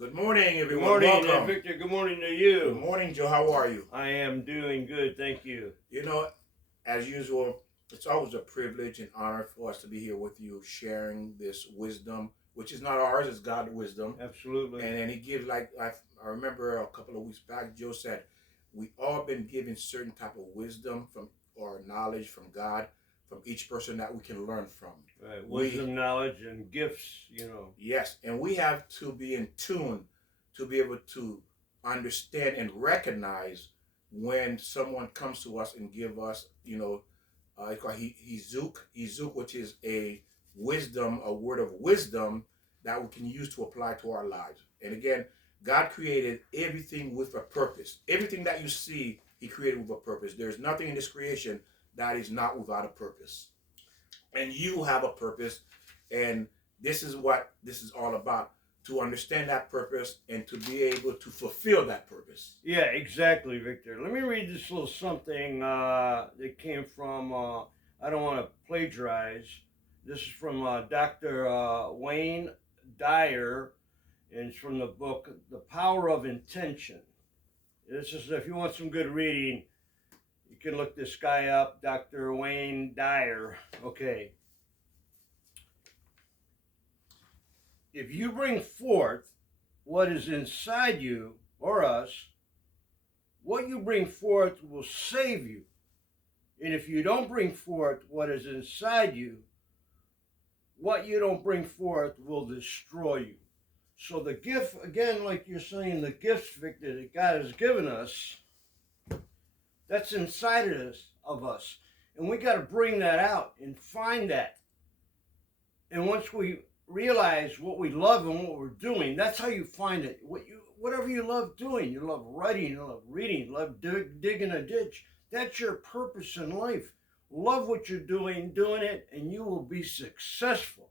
Good morning, Good everyone. morning, Welcome. Victor. Good morning to Good you. morning, Joe. How are you? I am doing good, thank you. You know, as usual, it's always a privilege and honor for us to be here with you, sharing this wisdom, which is not ours, it's God's wisdom. Absolutely. And then He gives, like I remember a couple of weeks back, Joe said, we all been given certain type of wisdom from or knowledge from God, from each person that we can learn from. Right. Wisdom, knowledge, and gifts. Yes, and we have to be in tune to be able to understand and recognize when someone comes to us and give us, it's called hizuk, which is a word of wisdom that we can use to apply to our lives. And again, God created everything with a purpose. Everything that you see, He created with a purpose. There's nothing in this creation that is not without a purpose. And you have a purpose, and this is what this is all about, to understand that purpose and to be able to fulfill that purpose. Yeah, exactly, Victor. Let me read this little something that came from, I don't want to plagiarize. This is from Dr. Wayne Dyer, and it's from the book, The Power of Intention. This is, if you want some good reading, you can look this guy up, Dr. Wayne Dyer. Okay. If you bring forth what is inside you or us, what you bring forth will save you. And if you don't bring forth what is inside you, what you don't bring forth will destroy you. So the gift, again, like you're saying, the gifts, Victor, that God has given us, that's inside of us. And we got to bring that out and find that. And once we realize what we love and what we're doing, that's how you find it. Whatever you love doing, you love writing, you love reading, you love digging a ditch. That's your purpose in life. Love what you're doing it, and you will be successful.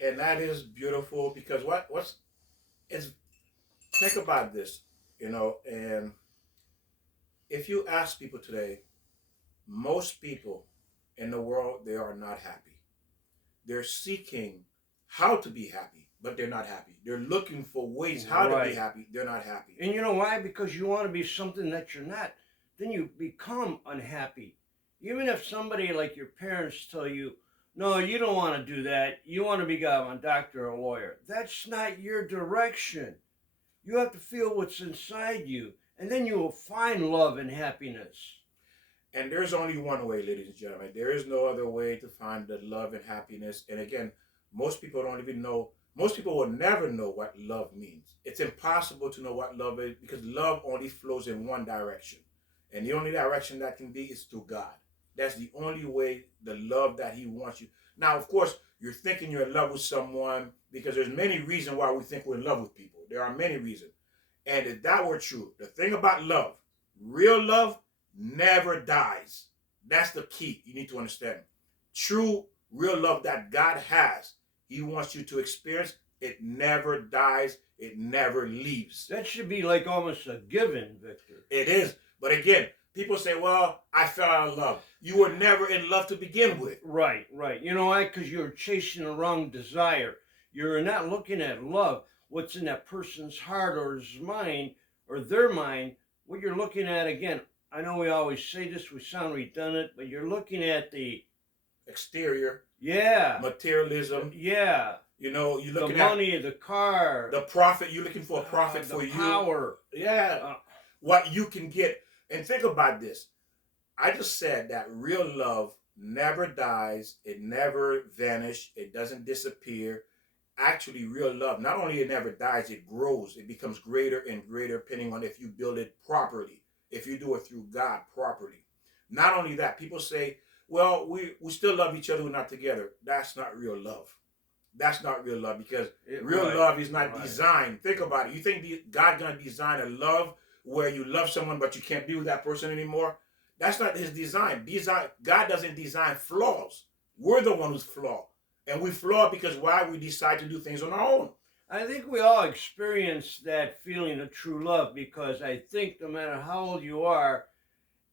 And that is beautiful, because think about this, and if you ask people today, most people in the world, they are not happy. They're seeking how to be happy, but they're not happy. They're looking for ways how to be happy. They're not happy. And you know why? Because you want to be something that you're not. Then you become unhappy. Even if somebody like your parents tell you, no, you don't want to do that. You want to become a doctor or a lawyer. That's not your direction. You have to feel what's inside you, and then you will find love and happiness. And there's only one way, ladies and gentlemen. There is no other way to find the love and happiness. And again, most people don't even know, most people will never know what love means. It's impossible to know what love is, because love only flows in one direction. And the only direction that can be is through God. That's the only way, the love that He wants you. Now, of course, you're thinking you're in love with someone because there's many reasons why we think we're in love with people. There are many reasons. And if that were true, the thing about love, real love, never dies. That's the key you need to understand. True, real love that God has, He wants you to experience, it never dies. It never leaves. That should be like almost a given, Victor. It is. But again, people say, well, I fell out of love. You were never in love to begin with. Right. You know why? Because you're chasing the wrong desire. You're not looking at love, what's in that person's heart or his mind or their mind. What you're looking at, again, I know we always say this, we sound redundant, but you're looking at the exterior. Yeah. Materialism. Yeah. You're looking at the money, the car, the profit. You're looking for a profit for you. Power. Yeah. What you can get. And think about this. I just said that real love never dies. It never vanishes. It doesn't disappear. Actually, real love, not only it never dies, it grows. It becomes greater and greater, depending on if you build it properly, if you do it through God properly. Not only that, people say, well, we still love each other, we're not together. That's not real love. That's not real love, because real love is not designed. Think about it. You think God's going to design a love where you love someone but you can't be with that person anymore? That's not His design. God doesn't design flaws. We're the one who's flawed. And we flaw because why? We decide to do things on our own. I think we all experience that feeling of true love, because I think no matter how old you are,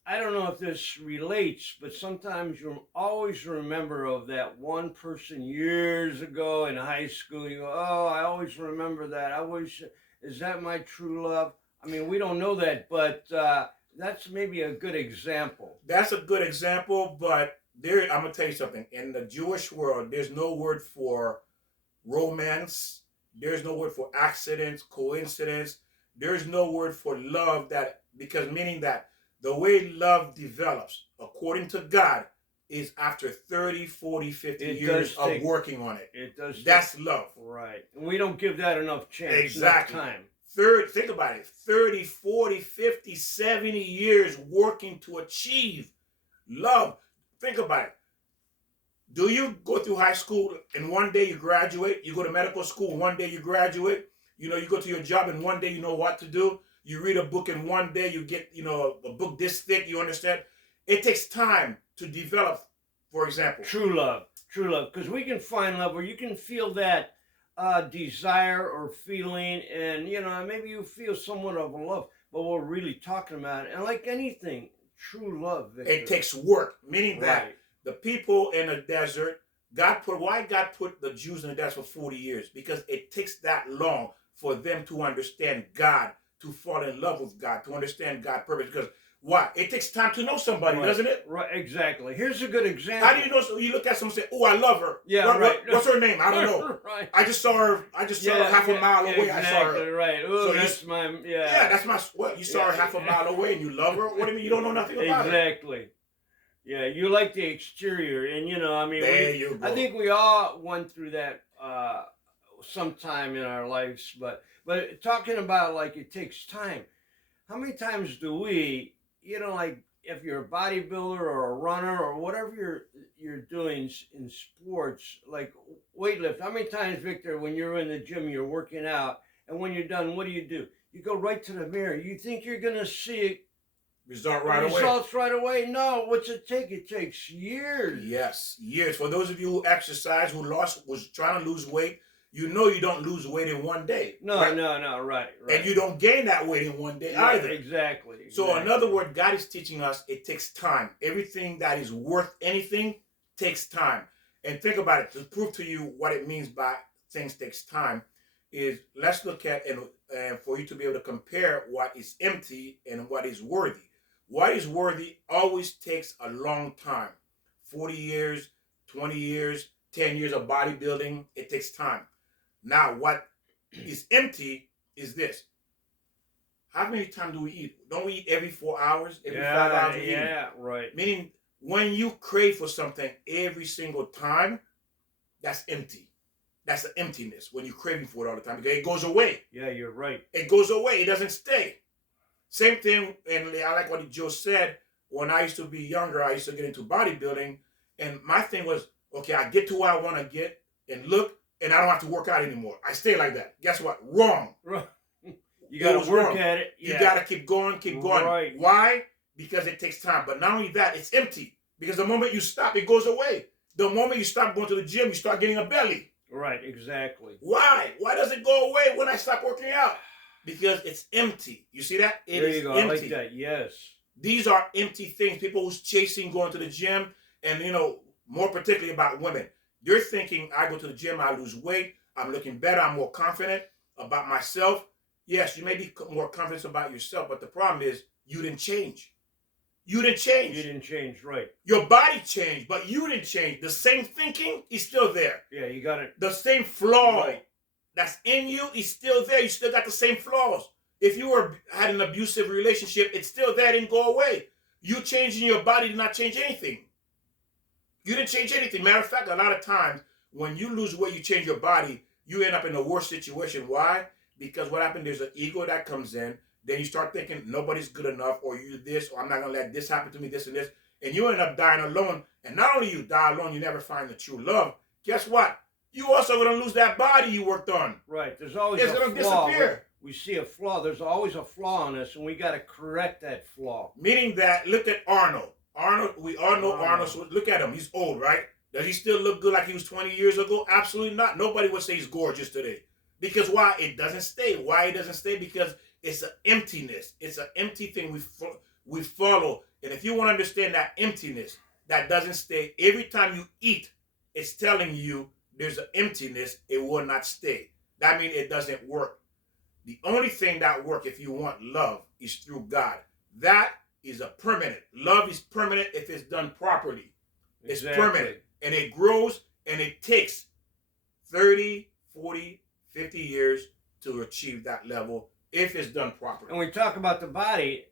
I don't know if this relates, but sometimes you always remember of that one person years ago in high school. You go, oh, I always remember that. I wish, is that my true love? I mean, we don't know that, but that's maybe a good example. That's a good example, but there, I'm gonna tell you something. In the Jewish world, there's no word for romance. There's no word for accidents, coincidence. There's no word for love that, because meaning that the way love develops, according to God, is after 30, 40, 50 It years does of take, working on it. it does take, That's love. right. And we don't give that enough chance, Exactly. enough time. Think about it, 30, 40, 50, 70 years working to achieve love. Think about it. Do you go through high school and one day you graduate? You go to medical school and one day you graduate? You know, you go to your job and one day you know what to do. You read a book and one day you get, you know, a book this thick, you understand? It takes time to develop, for example. True love, because we can find love where you can feel that desire or feeling, and you know maybe you feel somewhat of a love, but we're really talking about it. And like anything, true love, Victor, It takes work, meaning that right. the people in the desert, why God put the Jews in the desert for 40 years? Because it takes that long for them to understand God, to fall in love with God, to understand God's purpose. Because why? It takes time to know somebody, Right. doesn't it? Right, exactly. Here's a good example. How do you know? So you look at someone and say, "Oh, I love her." Yeah, right. What's her name? I don't know. Right. I just saw her. I just saw her half a mile away. Exactly, I saw her. right. Oh, So that's my Yeah, that's my. What? You saw her half a mile away and you love her? What do you mean? You don't know nothing about it. Exactly. Yeah, you like the exterior, and you know, I mean, There you go. I think we all went through that sometime in our lives, but talking about like it takes time. How many times do we, you know, like if you're a bodybuilder or a runner or whatever you're doing in sports, like weightlift? How many times, Victor, when you're in the gym, you're working out, and when you're done, what do? You go right to the mirror. You think you're gonna see Results right away. No, what's it take? It takes years. Yes, years. For those of you who exercise, was trying to lose weight, you know you don't lose weight in one day. No, right? Right. And you don't gain that weight in one day either. Exactly. So in other words, God is teaching us it takes time. Everything that is worth anything takes time. And think about it. To prove to you what it means by things takes time is, let's look at, and for you to be able to compare what is empty and what is worthy. What is worthy always takes a long time. 40 years, 20 years, 10 years of bodybuilding, it takes time. Now, what is empty is this. How many times do we eat? Don't we eat every 4 hours? Every 5 hours we eat? Yeah, right. Meaning, when you crave for something every single time, that's empty. That's the emptiness when you're craving for it all the time. Because it goes away. Yeah, you're right. It goes away. It doesn't stay. Same thing, and I like what Joe said. When I used to be younger, I used to get into bodybuilding, and my thing was, okay, I get to where I want to get and look, and I don't have to work out anymore. I stay like that. Guess what? Wrong. You got to work at it. You got to keep going, keep going. Right. Why? Because it takes time. But not only that, it's empty. Because the moment you stop, it goes away. The moment you stop going to the gym, you start getting a belly. Right, exactly. Why? Why does it go away when I stop working out? Because it's empty. You see that? There you go. Empty. I like that. Yes. These are empty things. People who's chasing going to the gym, and you know, more particularly about women. They're thinking, I go to the gym, I lose weight, I'm looking better, I'm more confident about myself. Yes, you may be more confident about yourself, but the problem is you didn't change. You didn't change. You didn't change, right. Your body changed, but you didn't change. The same thinking is still there. Yeah, you got it. The same flaw that's in you is still there. You still got the same flaws. If you had an abusive relationship, it's still there. It didn't go away. You changing your body did not change anything. You didn't change anything. Matter of fact, a lot of times when you lose weight, you change your body, you end up in a worse situation. Why? Because what happened, there's an ego that comes in. Then you start thinking nobody's good enough, or you this, or I'm not going to let this happen to me, this and this. And you end up dying alone. And not only you die alone, you never find the true love. Guess what? You also going to lose that body you worked on. Right. There's always it's a going to flaw. disappear. We see a flaw. There's always a flaw in us, and we got to correct that flaw. Meaning that, look at Arnold. We all know Arnold. So look at him. He's old, right? Does he still look good like he was 20 years ago? Absolutely not. Nobody would say he's gorgeous today. Because why? It doesn't stay. Why it doesn't stay? Because it's an emptiness. It's an empty thing. We follow. And if you want to understand that emptiness that doesn't stay, every time you eat, it's telling you there's an emptiness, it will not stay. That means it doesn't work. The only thing that works if you want love is through God. That is a permanent. Love is permanent if it's done properly. It's permanent. And it grows, and it takes 30, 40, 50 years to achieve that level if it's done properly. And we talk about the body,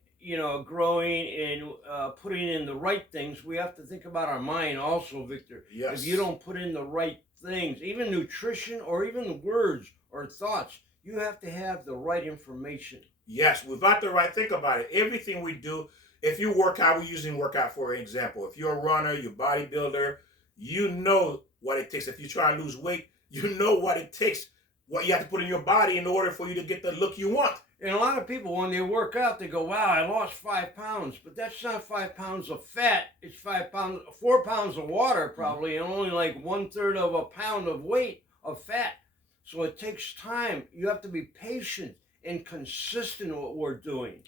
growing and putting in the right things. We have to think about our mind also, Victor. Yes. If you don't put in the right things, even nutrition or even words or thoughts, you have to have the right information. Yes, without the right, think about it. Everything we do, if you work out, we're using workout for example. If you're a runner, you're a bodybuilder, you know what it takes. If you try and lose weight, you know what it takes, what you have to put in your body in order for you to get the look you want. And a lot of people, when they work out, they go, wow, I lost 5 pounds. But that's not 5 pounds of fat. It's 4 pounds of water probably, and only like 1/3 of a pound of weight of fat. So it takes time. You have to be patient and consistent in what we're doing.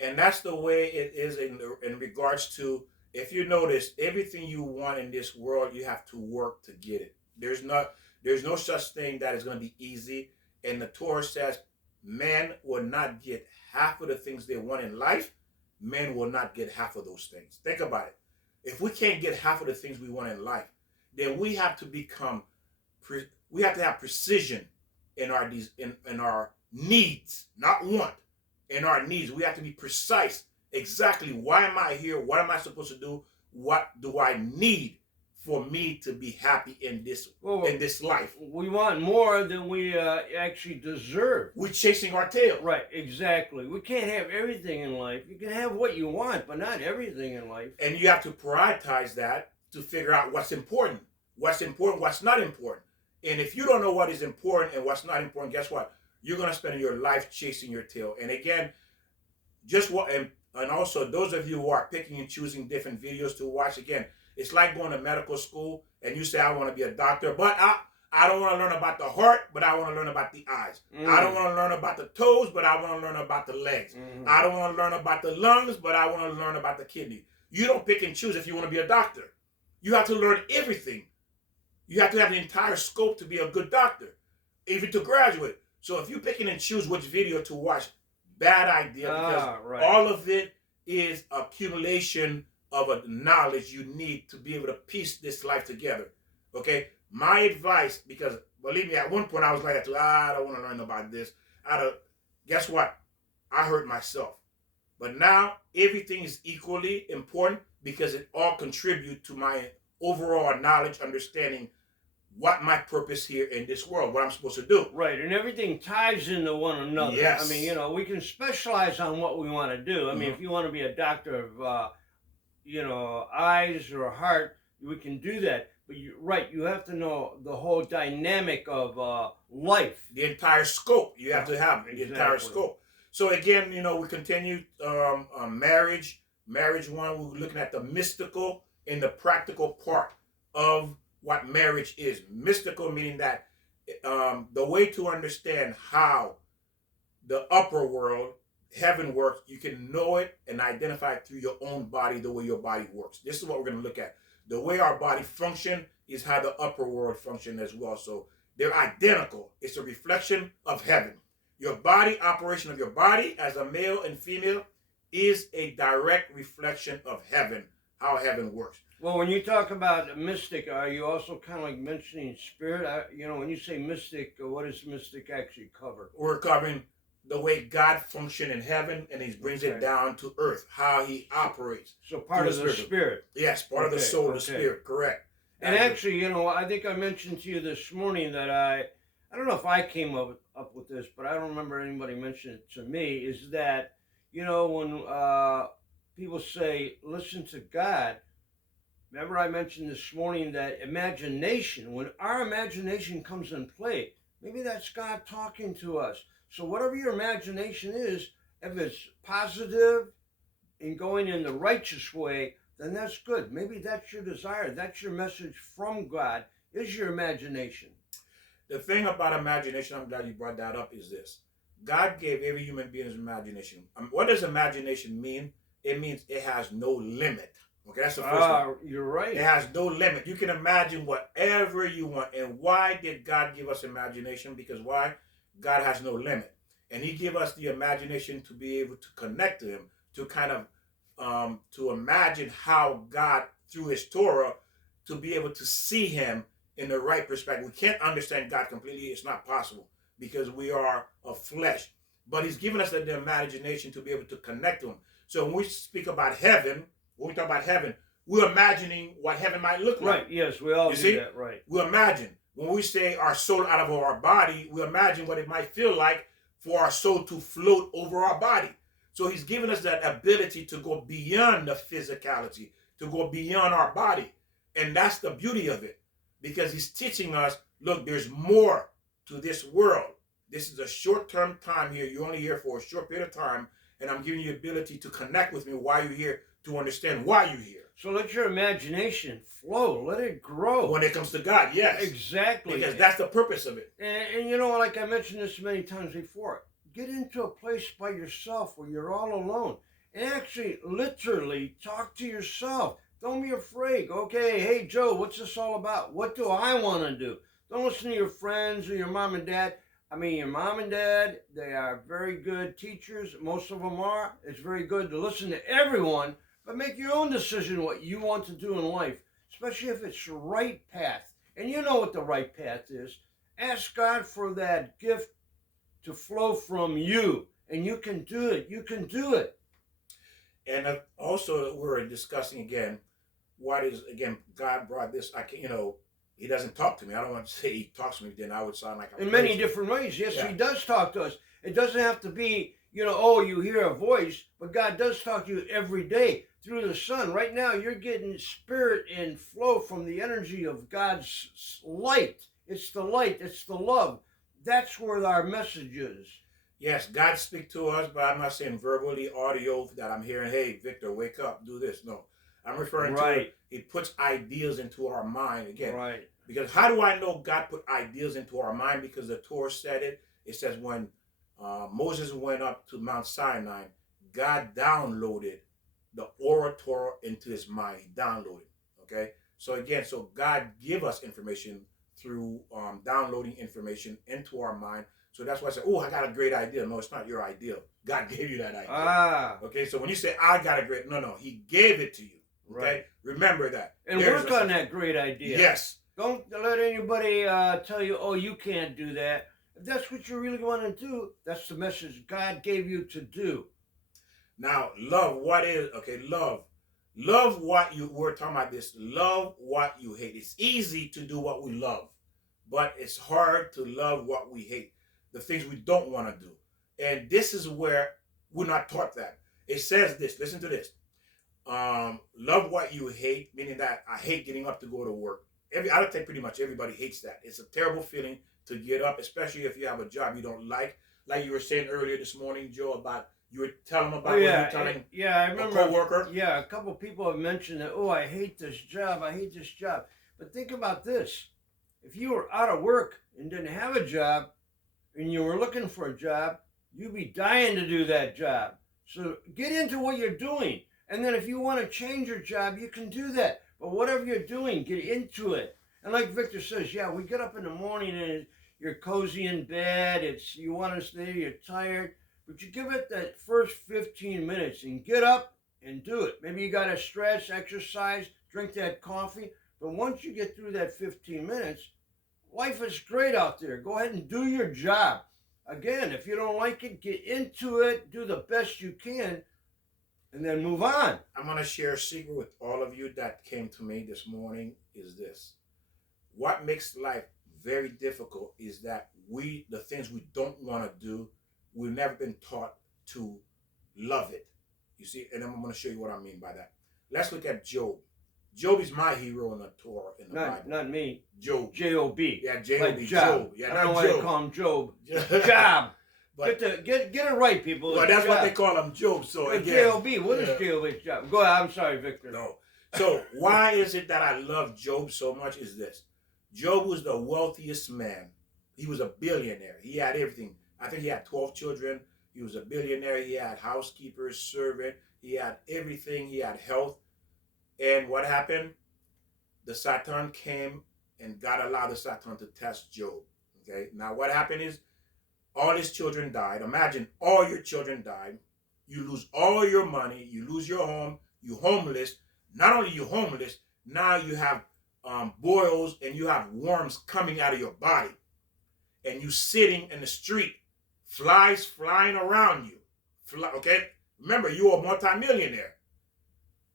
And that's the way it is in regards to, if you notice, everything you want in this world, you have to work to get it. There's no such thing that is going to be easy. And the Torah says, men will not get half of the things they want in life. Men will not get half of those things. Think about it. If we can't get half of the things we want in life, then we have to have precision in our needs, not want. In our needs, we have to be precise. Exactly, why am I here? What am I supposed to do? What do I need for me to be happy in this life? We want more than we actually deserve. We're chasing our tail. Right, exactly. We can't have everything in life. You can have what you want, but not everything in life. And you have to prioritize that to figure out what's important, what's not important. And if you don't know what is important and what's not important, guess what? You're going to spend your life chasing your tail. And again, and also those of you who are picking and choosing different videos to watch, again, it's like going to medical school and you say, I want to be a doctor, but I don't want to learn about the heart, but I want to learn about the eyes. I don't want to learn about the toes, but I want to learn about the legs. I don't want to learn about the lungs, but I want to learn about the kidney. You don't pick and choose if you want to be a doctor. You have to learn everything. You have to have the entire scope to be a good doctor, even to graduate. So if you picking and choose which video to watch, bad idea, because all of it is accumulation of a knowledge you need to be able to piece this life together. Okay? My advice, because believe me, at one point I was like that too. I don't want to learn about this. Guess what? I hurt myself. But now everything is equally important because it all contributes to my overall knowledge, understanding what my purpose here in this world, what I'm supposed to do. Right, and everything ties into one another. Yes. I mean, we can specialize on what we want to do. I mean, if you want to be a doctor of, eyes or heart, we can do that. But you have to know the whole dynamic of life. The entire scope. You have to have the entire scope. So again, we continue marriage. Marriage one, we're looking at the mystical and the practical part of what marriage is. Mystical meaning that the way to understand how the upper world, heaven works, you can know it and identify it through your own body, the way your body works. This is what we're going to look at. The way our body function is how the upper world function as well. So they're identical. It's a reflection of heaven. Your body, operation of your body as a male and female is a direct reflection of heaven, how heaven works. Well, when you talk about a mystic, are you also kind of like mentioning spirit? When you say mystic, what does mystic actually cover? We're covering the way God functions in heaven and he brings it down to earth, how he operates. So part of the spirit. Yes, part of the soul, the spirit, correct. And actually, I think I mentioned to you this morning that I don't know if I came up with this, but I don't remember anybody mentioning it to me, is that, when people say, listen to God, remember I mentioned this morning that imagination, when our imagination comes in play, maybe that's God talking to us. So whatever your imagination is, if it's positive and going in the righteous way, then that's good. Maybe that's your desire. That's your message from God, is your imagination. The thing about imagination, I'm glad you brought that up, is this. God gave every human being his imagination. What does imagination mean? it means it has no limit. Okay, that's the first one. Ah, you're right. It has no limit. You can imagine whatever you want. And why did God give us imagination? Because why? God has no limit. And he gave us the imagination to be able to connect to him, to kind of to imagine how God, through his Torah, to be able to see him in the right perspective. We can't understand God completely. It's not possible because we are of flesh. But he's given us the imagination to be able to connect to him. So when we speak about heaven, when we talk about heaven, we're imagining what heaven might look like. Right, yes, we all You do see? that, right. We imagine. When we say our soul out of our body, we imagine what it might feel like for our soul to float over our body. So he's given us that ability to go beyond the physicality, to go beyond our body. And that's the beauty of it. Because he's teaching us, look, there's more to this world. This is a short-term time here. You're only here for a short period of time. And I'm giving you the ability to connect with me while you're here, to understand why you're here. So let your imagination flow. Let it grow. When it comes to God, yes. Exactly. Because that's the purpose of it. And you know, like I mentioned this many times before, get into a place by yourself where you're all alone. And actually, literally, talk to yourself. Don't be afraid. Okay, hey, Joe, what's this all about? What do I want to do? Don't listen to your friends or your mom and dad. I mean, your mom and dad, they are very good teachers. Most of them are. It's very good to listen to everyone, but make your own decision what you want to do in life, especially if it's the right path. And you know what the right path is. Ask God for that gift to flow from you, and you can do it. You can do it. And also, we're discussing again, what is, again, God brought this, he doesn't talk to me. I don't want to say he talks to me, then I would sound like I'm in crazy. many different ways. Yes, Yeah. he does talk to us. It doesn't have to be, oh, you hear a voice, but God does talk to you every day through the Son. Right now, you're getting spirit and flow from the energy of God's light. It's the light. It's the love. That's where our message is. Yes, God speaks to us, but I'm not saying verbally, audio, that I'm hearing, hey, Victor, wake up, do this. No. I'm referring to he puts ideas into our mind again. Right. Because how do I know God put ideas into our mind? Because the Torah said it. It says when Moses went up to Mount Sinai, God downloaded the Torah into his mind. He downloaded. Okay. So again, so God give us information through downloading information into our mind. So that's why I said, oh, I got a great idea. No, it's not your idea. God gave you that idea. Ah. Okay. So when you say I got a great, no, he gave it to you. Okay. Right. Remember that. And work on that great idea. Yes. Don't let anybody tell you, oh, you can't do that. If that's what you really want to do, that's the message God gave you to do. Now, love, what is, okay, love. Love what we're talking about this. Love what you hate. It's easy to do what we love, but it's hard to love what we hate. The things we don't want to do. And this is where we're not taught that. It says this, listen to this. Love what you hate, meaning that I hate getting up to go to work. I would think pretty much everybody hates that. It's a terrible feeling to get up, especially if you have a job you don't like. Like you were saying earlier this morning, Joe, about you were telling them about what you were telling I remember a coworker. Yeah, a couple of people have mentioned that, oh, I hate this job. I hate this job. But think about this. If you were out of work and didn't have a job and you were looking for a job, you'd be dying to do that job. So get into what you're doing. And then if you want to change your job, you can do that. But whatever you're doing, get into it. And like Victor says, yeah, we get up in the morning and you're cozy in bed. You want to stay, you're tired. But you give it that first 15 minutes and get up and do it. Maybe you got to stretch, exercise, drink that coffee. But once you get through that 15 minutes, life is great out there. Go ahead and do your job. Again, if you don't like it, get into it, do the best you can, and then move on. I'm going to share a secret with all of you that came to me this morning is this. What makes life very difficult is that the things we don't want to do, we've never been taught to love it. You see, and I'm going to show you what I mean by that. Let's look at Job. Job is my hero in the Torah, in the Bible. Not me. Job. J-O-B. Yeah, J-O-B. Like Job. Yeah, I don't know not why they Job. call him Job. Job. But, Get it right, people. Well, that's what they call him, Job. So again, J-O-B. What is J-O-B's job? Go ahead. I'm sorry, Victor. No. So why is it that I love Job so much is this. Job was the wealthiest man. He was a billionaire. He had everything. I think he had 12 children. He was a billionaire. He had housekeepers, servant. he had everything, he had health. And what happened? The Satan came and God allowed the Satan to test Job. Okay, now what happened is all his children died. Imagine all your children died. You lose all your money, you lose your home, you homeless. Not only you homeless, now you have boils and you have worms coming out of your body. And you sitting in the street, flies flying around you. Okay? Remember, you are a multimillionaire.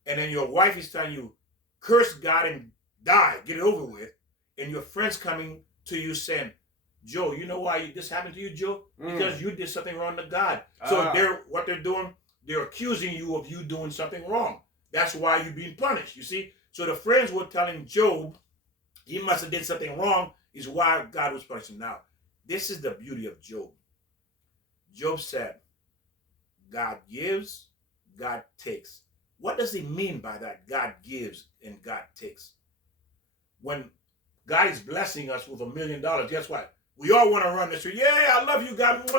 And then your wife is telling you, curse God and die, get it over with. And your friends coming to you saying, Joe, you know why this happened to you, Joe? Because you did something wrong to God. So what they're doing, they're accusing you of you doing something wrong. That's why you're being punished, you see? So the friends were telling Job he must have did something wrong, is why God was punishing him. Now, this is the beauty of Job. Job said, God gives, God takes. What does he mean by that? God gives and God takes. When God is blessing us with $1 million, guess what? We all want to run the street. Yeah, I love you, God.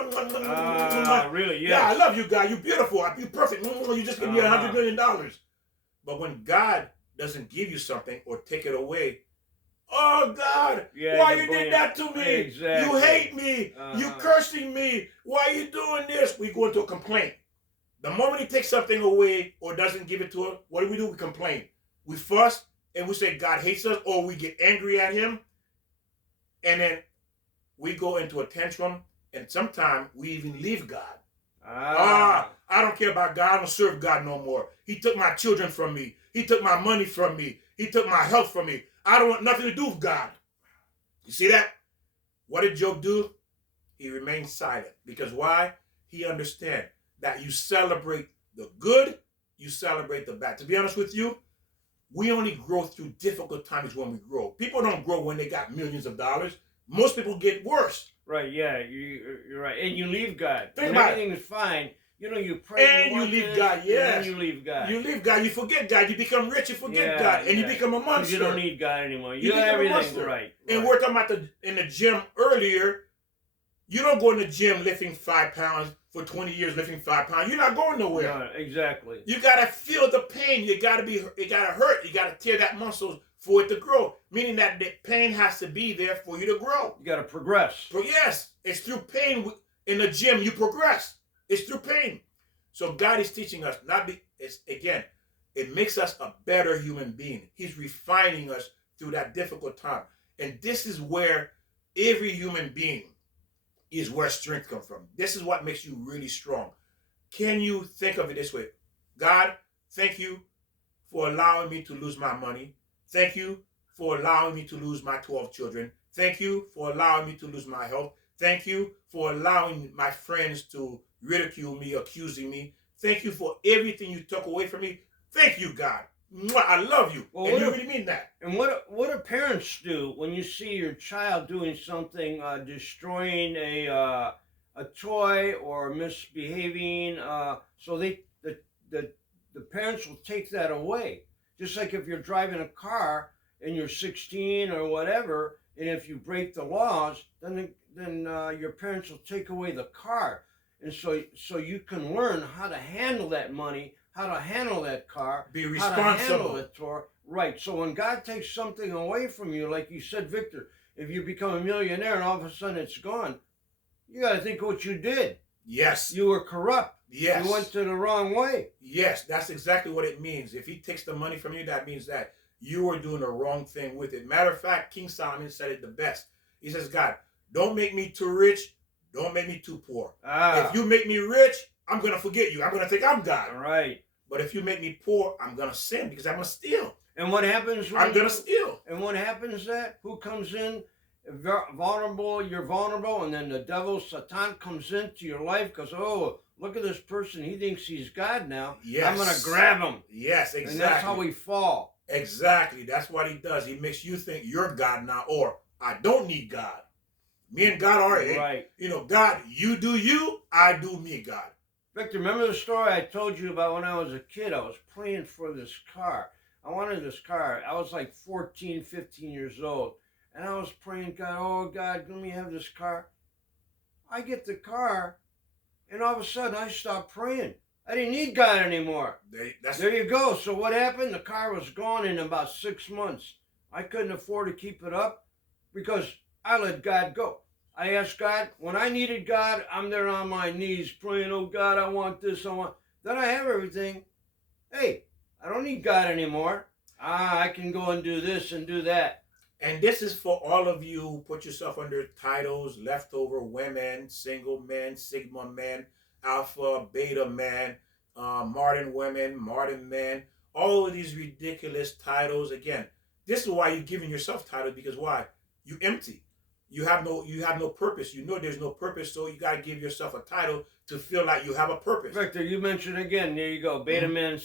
Really? Yes. Yeah, I love you, God. You're beautiful. You're perfect. You just give me $100 million. But when God doesn't give you something or take it away, oh God, why you did that to me? Exactly. You hate me. You cursing me. Why are you doing this? We go into a complaint. The moment he takes something away or doesn't give it to us, what do? We complain. We fuss and we say God hates us, or we get angry at him. And then we go into a tantrum, and sometimes we even leave God. I don't care about God. I don't serve God no more. He took my children from me. He took my money from me. He took my health from me. I don't want nothing to do with God. You see that? What did Job do? He remained silent. Because why? He understands that you celebrate the good, you celebrate the bad. To be honest with you, we only grow through difficult times when we grow. People don't grow when they got millions of dollars. Most people get worse. Right, yeah, you're right. And you leave God. Think when about everything is fine, you pray. And you leave God, yes. And then you leave God. You leave God, you forget God, you become rich, you forget God, and you become a monster. You don't need God anymore. You have everything right. And we're talking about in the gym earlier. You don't go in the gym lifting 5 pounds for 20 years, lifting 5 pounds. You're not going nowhere. No, exactly. You gotta feel the pain. It gotta hurt. You gotta tear that muscle for it to grow. Meaning that the pain has to be there for you to grow. You gotta progress. But yes, it's through pain in the gym you progress. It's through pain. So God is teaching us it makes us a better human being. He's refining us through that difficult time. And this is where every human being is where strength comes from. This is what makes you really strong. Can you think of it this way? God, thank you for allowing me to lose my money. Thank you for allowing me to lose my 12 children. Thank you for allowing me to lose my health. Thank you for allowing my friends to ridicule me, accusing me. Thank you for everything you took away from me. Thank you, God. I love you. Well, and you really mean that. And what do parents do when you see your child doing something, destroying a toy or misbehaving? So the parents will take that away. Just like if you're driving a car and you're 16 or whatever, and if you break the laws, then your parents will take away the car. And so you can learn how to handle that money, how to handle that car, be responsible. How to handle it, right. So when God takes something away from you, like you said, Victor, if you become a millionaire and all of a sudden it's gone, you got to think what you did. Yes. You were corrupt. Yes. You went to the wrong way. Yes, that's exactly what it means. If he takes the money from you, that means that you were doing the wrong thing with it. Matter of fact, King Solomon said it the best. He says, God, don't make me too rich. Don't make me too poor. If you make me rich, I'm going to forget you. I'm going to think I'm God. Right. But if you make me poor, I'm going to sin because I'm going to steal. And what happens when I'm going to steal. And what happens that? Who comes in? Vulnerable, you're vulnerable, and then the devil, Satan, comes into your life because, oh, look at this person. He thinks he's God now. Yes. I'm going to grab him. Yes, exactly. And that's how we fall. Exactly. That's what he does. He makes you think you're God now, or I don't need God. Me and God are, right. God, you do you, I do me, God. Victor, remember the story I told you about when I was a kid? I was praying for this car. I wanted this car. I was like 14, 15 years old. And I was praying, God, oh, God, let me have this car. I get the car, and all of a sudden I stop praying. I didn't need God anymore. That's There you go. So what happened? The car was gone in about 6 months. I couldn't afford to keep it up because I let God go. I asked God, when I needed God, I'm there on my knees praying, oh God, I want this, I want. Then I have everything. Hey, I don't need God anymore. I can go and do this and do that. And this is for all of you who put yourself under titles: leftover women, single men, sigma men, alpha, beta men, modern women, modern men. All of these ridiculous titles. Again, this is why you're giving yourself titles, because why? You empty. You have no purpose. You know there's no purpose, so you gotta give yourself a title to feel like you have a purpose. Victor, you mentioned again, there you go, beta men,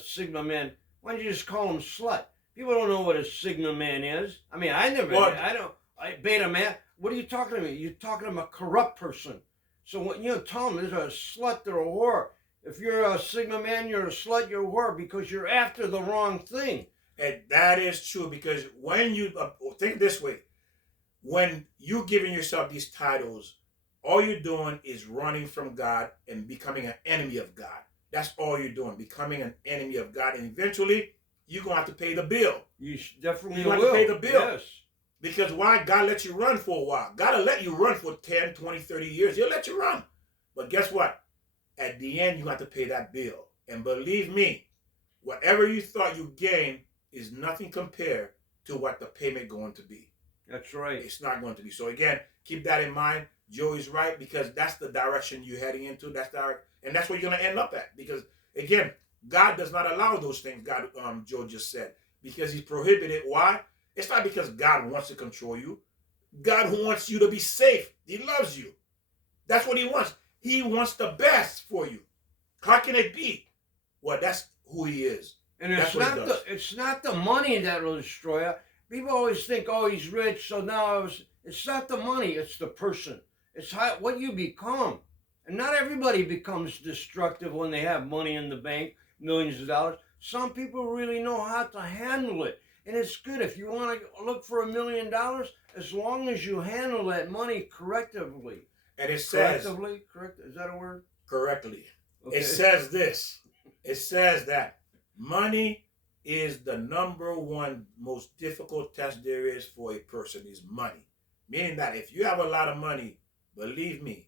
sigma men. Why don't you just call them slut? People don't know what a sigma man is. I mean, I never, Well, I don't, beta man, what are you talking to me? You're talking to a corrupt person. So when you tell them there's a slut, they're a whore. If you're a sigma man, you're a slut, you're a whore because you're after the wrong thing. And that is true, because when you think this way, when you're giving yourself these titles, all you're doing is running from God and becoming an enemy of God. That's all you're doing, becoming an enemy of God. And eventually, you're going to have to pay the bill. You definitely You have will. to pay the bill. Yes. Because why? God let you run for a while. God will let you run for 10, 20, 30 years. He'll let you run. But guess what? At the end, you have to pay that bill. And believe me, whatever you thought you gained is nothing compared to what the payment going to be. That's right. It's not going to be. So again, keep that in mind. Joey's right, because that's the direction you're heading into. That's direct, and that's where you're going to end up at. Because again, God does not allow those things. God, Joe just said, because He's prohibited. Why? It's not because God wants to control you. God wants you to be safe. He loves you. That's what He wants. He wants the best for you. How can it be? Well, that's who He is. And That's it's not the money that will destroy you. People always think, oh, he's rich, so now it's not the money, it's the person. It's what you become. And not everybody becomes destructive when they have money in the bank, millions of dollars. Some people really know how to handle it. And it's good if you want to look for $1 million, as long as you handle that money correctively. And it says, correct? Is that a word? correctly. Okay. It says this. It says that money is the number one most difficult test there is for a person, is money. Meaning that if you have a lot of money, believe me,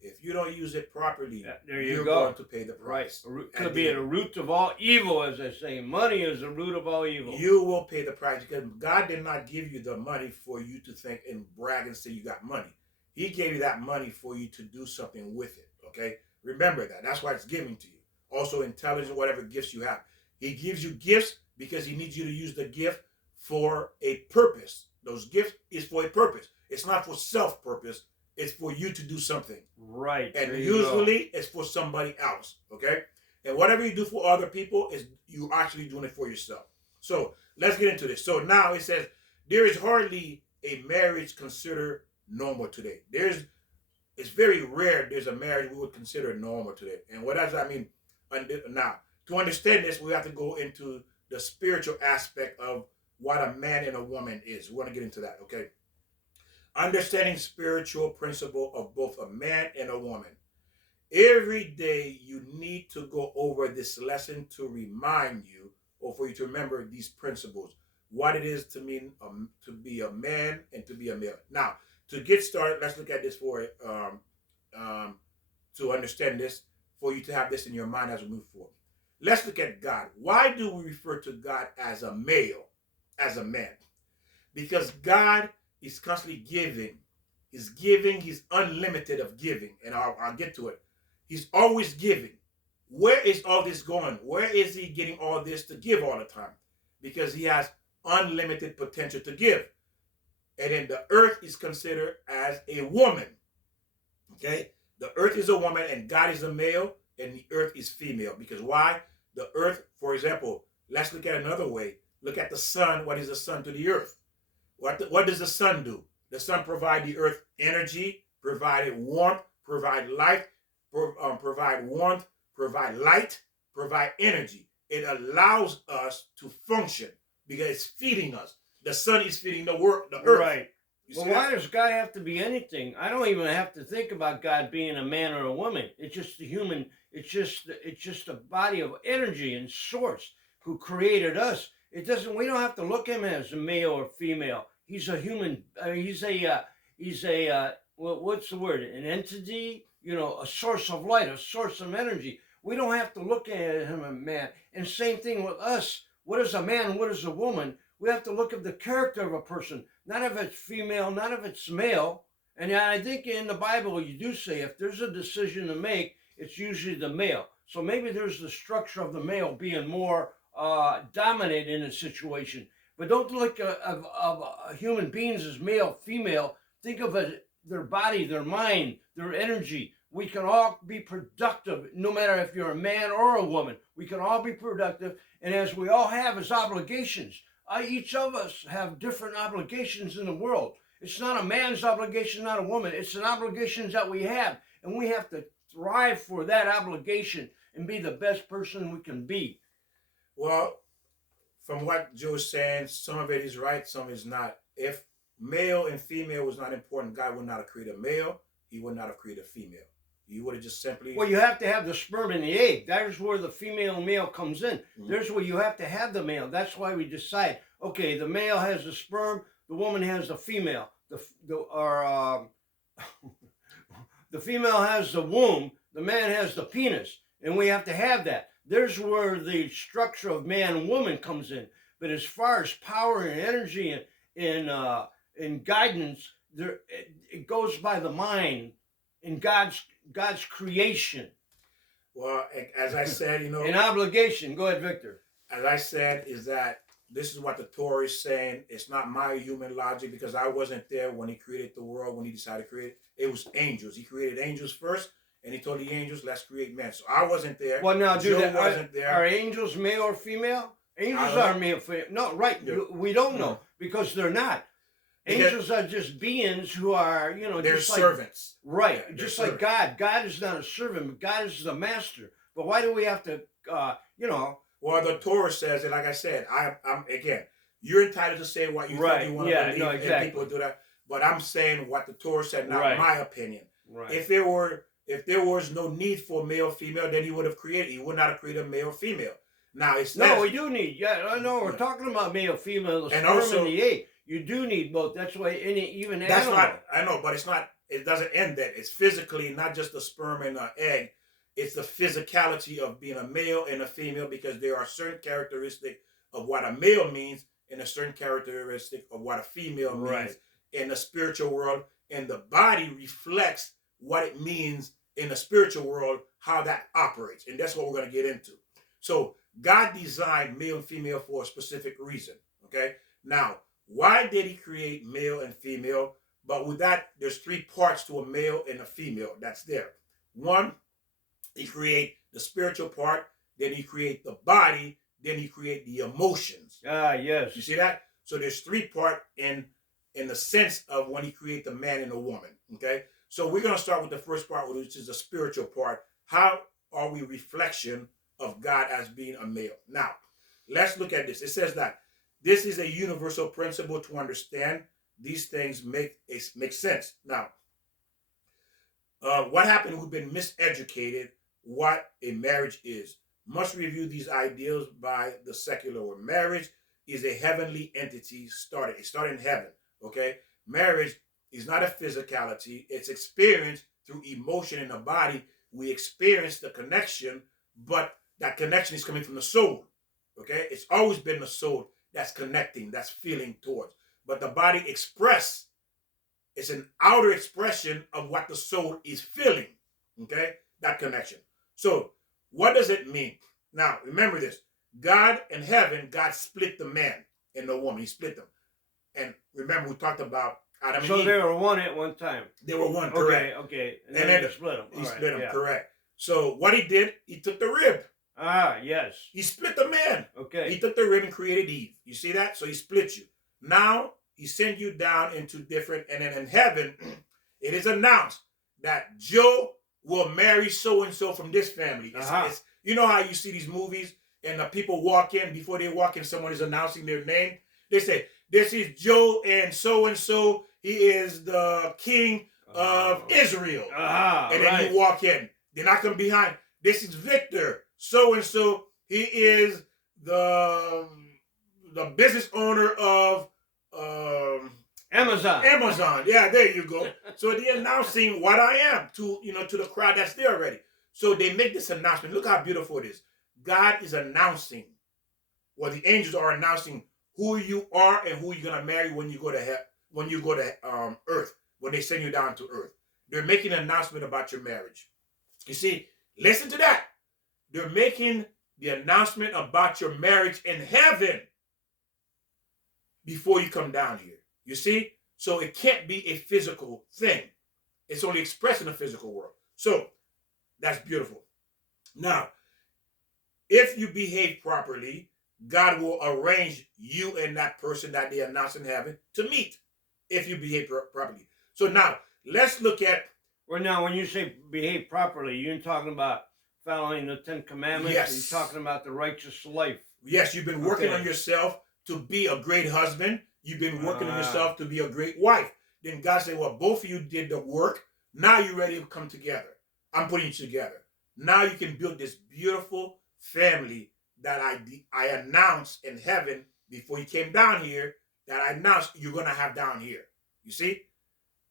if you don't use it properly, you're going to pay the price. Right. Could be the root of all evil, as they say. Money is the root of all evil. You will pay the price, because God did not give you the money for you to think and brag and say you got money. He gave you that money for you to do something with it, okay? Remember that. That's why it's given to you. Also, intelligence, whatever gifts you have. He gives you gifts because He needs you to use the gift for a purpose. Those gifts is for a purpose. It's not for self-purpose. It's for you to do something. Right. And usually it's for somebody else, okay? And whatever you do for other people, is you actually doing it for yourself. So let's get into this. So now it says, there is hardly a marriage considered normal today. It's very rare there's a marriage we would consider normal today. And what does that mean? Now, to understand this, we have to go into the spiritual aspect of what a man and a woman is. We want to get into that, okay? Understanding spiritual principle of both a man and a woman. Every day you need to go over this lesson to remind you, or for you to remember these principles, what it is to mean to be a man and to be a male. Now, to get started, let's look at this for to understand this, for you to have this in your mind as we move forward. Let's look at God. Why do we refer to God as a male, as a man? Because God is constantly giving. He's giving. He's unlimited of giving. And I'll get to it. He's always giving. Where is all this going? Where is He getting all this to give all the time? Because He has unlimited potential to give. And then the earth is considered as a woman. Okay? The earth is a woman and God is a male, and the earth is female. Because why? The earth, for example, let's look at another way. Look at the sun. What is the sun to the earth? What does the sun do? The sun provide the earth energy, provide warmth, provide life, provide warmth, provide light, provide energy. It allows us to function because it's feeding us. The sun is feeding the earth. Right. Well, why does God have to be anything? I don't even have to think about God being a man or a woman. It's just the human It's just a body of energy and source who created us. It doesn't. We don't have to look at him as a male or female. He's a human. He's a what's the word? An entity. You know, a source of light, a source of energy. We don't have to look at him as a man. And same thing with us. What is a man? What is a woman? We have to look at the character of a person, not if it's female, not if it's male. And I think in the Bible you do say if there's a decision to make, it's usually the male. So maybe there's the structure of the male being more dominant in a situation. But don't look of human beings as male, female. Think of it, their body, their mind, their energy. We can all be productive, no matter if you're a man or a woman. We can all be productive. And as we all have as obligations, each of us have different obligations in the world. It's not a man's obligation, not a woman. It's an obligation that we have. And we have to thrive for that obligation and be the best person we can be. Well, from what Joe's saying, some of it is right, some is not. If male and female was not important, God would not have created a male. He would not have created a female. He would have just simply... Well, you have to have the sperm and the egg. There's where the female and male comes in. Mm-hmm. There's where you have to have the male. That's why we decide, okay, the male has the sperm, the woman has the female. The female has the womb, the man has the penis, and we have to have that. There's where the structure of man and woman comes in. But as far as power and energy and guidance, it goes by the mind and God's creation. Well, as I said, an obligation. Go ahead, Victor. As I said, is that this is what the Torah is saying. It's not my human logic because I wasn't there when he created the world, when he decided to create it. It was angels. He created angels first, and he told the angels, let's create men. So I wasn't there. Well, now, wasn't there. Are angels male or female? Angels are male, female. No, right. Yeah. We don't know because they're not. Angels are just beings who are, they're just servants. Right. Yeah, just like God. God is not a servant, but God is the master. But why do we have to, Well, the Torah says, and like I said, I'm again, you're entitled to say what you think you want to believe, exactly. And people do that. But I'm saying what the Torah said, not my opinion. Right. If there was no need for male, female, then he would have created. He would not have created male, female. Now it's we do need. Yeah, I know. We're talking about male, female, the sperm and the egg. You do need both. That's why even that's animal. not. I know, but it's not. It doesn't end there. It's physically not just the sperm and the egg. It's the physicality of being a male and a female because there are certain characteristics of what a male means and a certain characteristic of what a female means in the spiritual world. And the body reflects what it means in the spiritual world, how that operates. And that's what we're going to get into. So God designed male and female for a specific reason. Okay. Now, why did he create male and female? But with that, there's three parts to a male and a female that's there. One, he create the spiritual part, then he create the body, then he create the emotions. Yes. You see that? So there's three part in the sense of when he create the man and the woman. Okay? So we're going to start with the first part, which is the spiritual part. How are we reflection of God as being a male? Now, let's look at this. It says that this is a universal principle to understand. These things make sense. Now, what happened? We've been miseducated what a marriage is. Must review these ideals by the secular world. Marriage is a heavenly entity started. It started in heaven. Okay? Marriage is not a physicality. It's experienced through emotion in the body. We experience the connection, but that connection is coming from the soul. Okay? It's always been the soul that's connecting, that's feeling towards. But the body express, it's an outer expression of what the soul is feeling. Okay? That connection. So, what does it mean? Now, remember this. God in heaven, God split the man and the woman. He split them. And remember, we talked about Adam and Eve. So they were one at one time. They were one, correct. Okay. And then he split them. He split them, correct. So what he did, he took the rib. Yes. He split the man. Okay. He took the rib and created Eve. You see that? So he split you. Now, he sent you down into different, and then in heaven, it is announced that Joe will marry so-and-so from this family. It's, you know how you see these movies and the people walk in, before they walk in, someone is announcing their name. They say, this is Joe and so-and-so. He is the king of Israel. And then you walk in. They're not coming behind. This is Victor, so and so. He is the business owner of Amazon. Amazon. Yeah, there you go. So they're announcing what I am to to the crowd that's there already. So they make this announcement. Look how beautiful it is. God is announcing, well, the angels are announcing who you are and who you're gonna marry when you go to when you go to earth, when they send you down to earth. They're making an announcement about your marriage. You see, listen to that. They're making the announcement about your marriage in heaven before you come down here. You see? So it can't be a physical thing. It's only expressed in the physical world. So that's beautiful. Now, if you behave properly, God will arrange you and that person that they announce in heaven to meet if you behave properly. So now, let's look at... Well, now, when you say behave properly, you're talking about following the 10 Commandments? Yes. You're talking about the righteous life? Yes, you've been working on yourself to be a great husband. You've been working on yourself to be a great wife. Then God said, well, both of you did the work. Now you're ready to come together. I'm putting you together. Now you can build this beautiful family that I announced in heaven before you came down here, that I announced you're going to have down here. You see?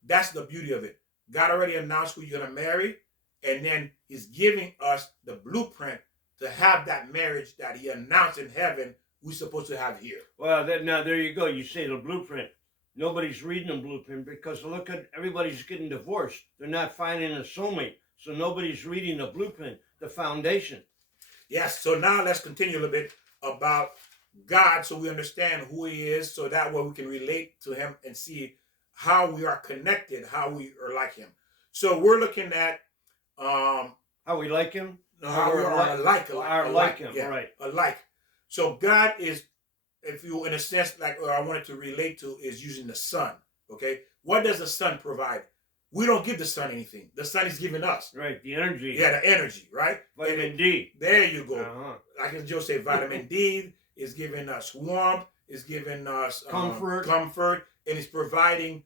That's the beauty of it. God already announced who you're going to marry, and then he's giving us the blueprint to have that marriage that he announced in heaven we're supposed to have here. Well, now there you go. You say the blueprint. Nobody's reading the blueprint because look at everybody's getting divorced. They're not finding a soulmate. So nobody's reading the blueprint, the foundation. Yes, so now let's continue a little bit about God so we understand who he is, so that way we can relate to him and see how we are connected, how we are like him. So we're looking at how we like him? How we are like him, yeah, right. Alike. So God is, if you, in a sense, like I wanted to relate to, is using the sun, okay? What does the sun provide? We don't give the sun anything. The sun is giving us. Right, the energy. Yeah, the energy, right? Vitamin D. There you go. Uh-huh. Like Joe said, vitamin D is giving us warmth, is giving us comfort, and it's providing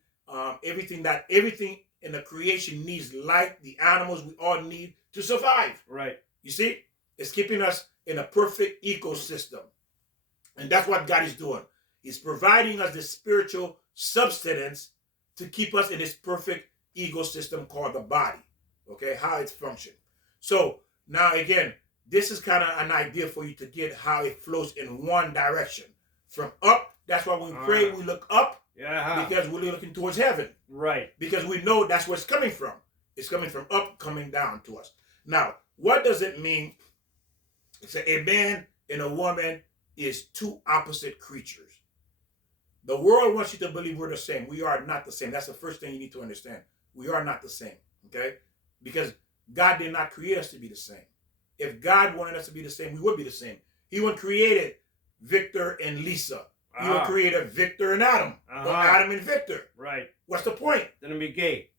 everything in the creation needs, like the animals we all need to survive. Right. You see? It's keeping us in a perfect ecosystem. And that's what God is doing. He's providing us the spiritual substance to keep us in this perfect ecosystem called the body. Okay, how it's functioning. So now again, this is kind of an idea for you to get how it flows in one direction. From up, that's why when we pray, we look up. Yeah. Because we're looking towards heaven. Right. Because we know that's where it's coming from. It's coming from up, coming down to us. Now, what does it mean? It's a man and a woman is two opposite creatures. The world wants you to believe we're the same. We are not the same. That's the first thing you need to understand. We are not the same, okay? Because God did not create us to be the same. If God wanted us to be the same, we would be the same. He would create Victor and Lisa. He would create Victor and Adam, or Adam and Victor. Right. What's the point? Then it'd be gay.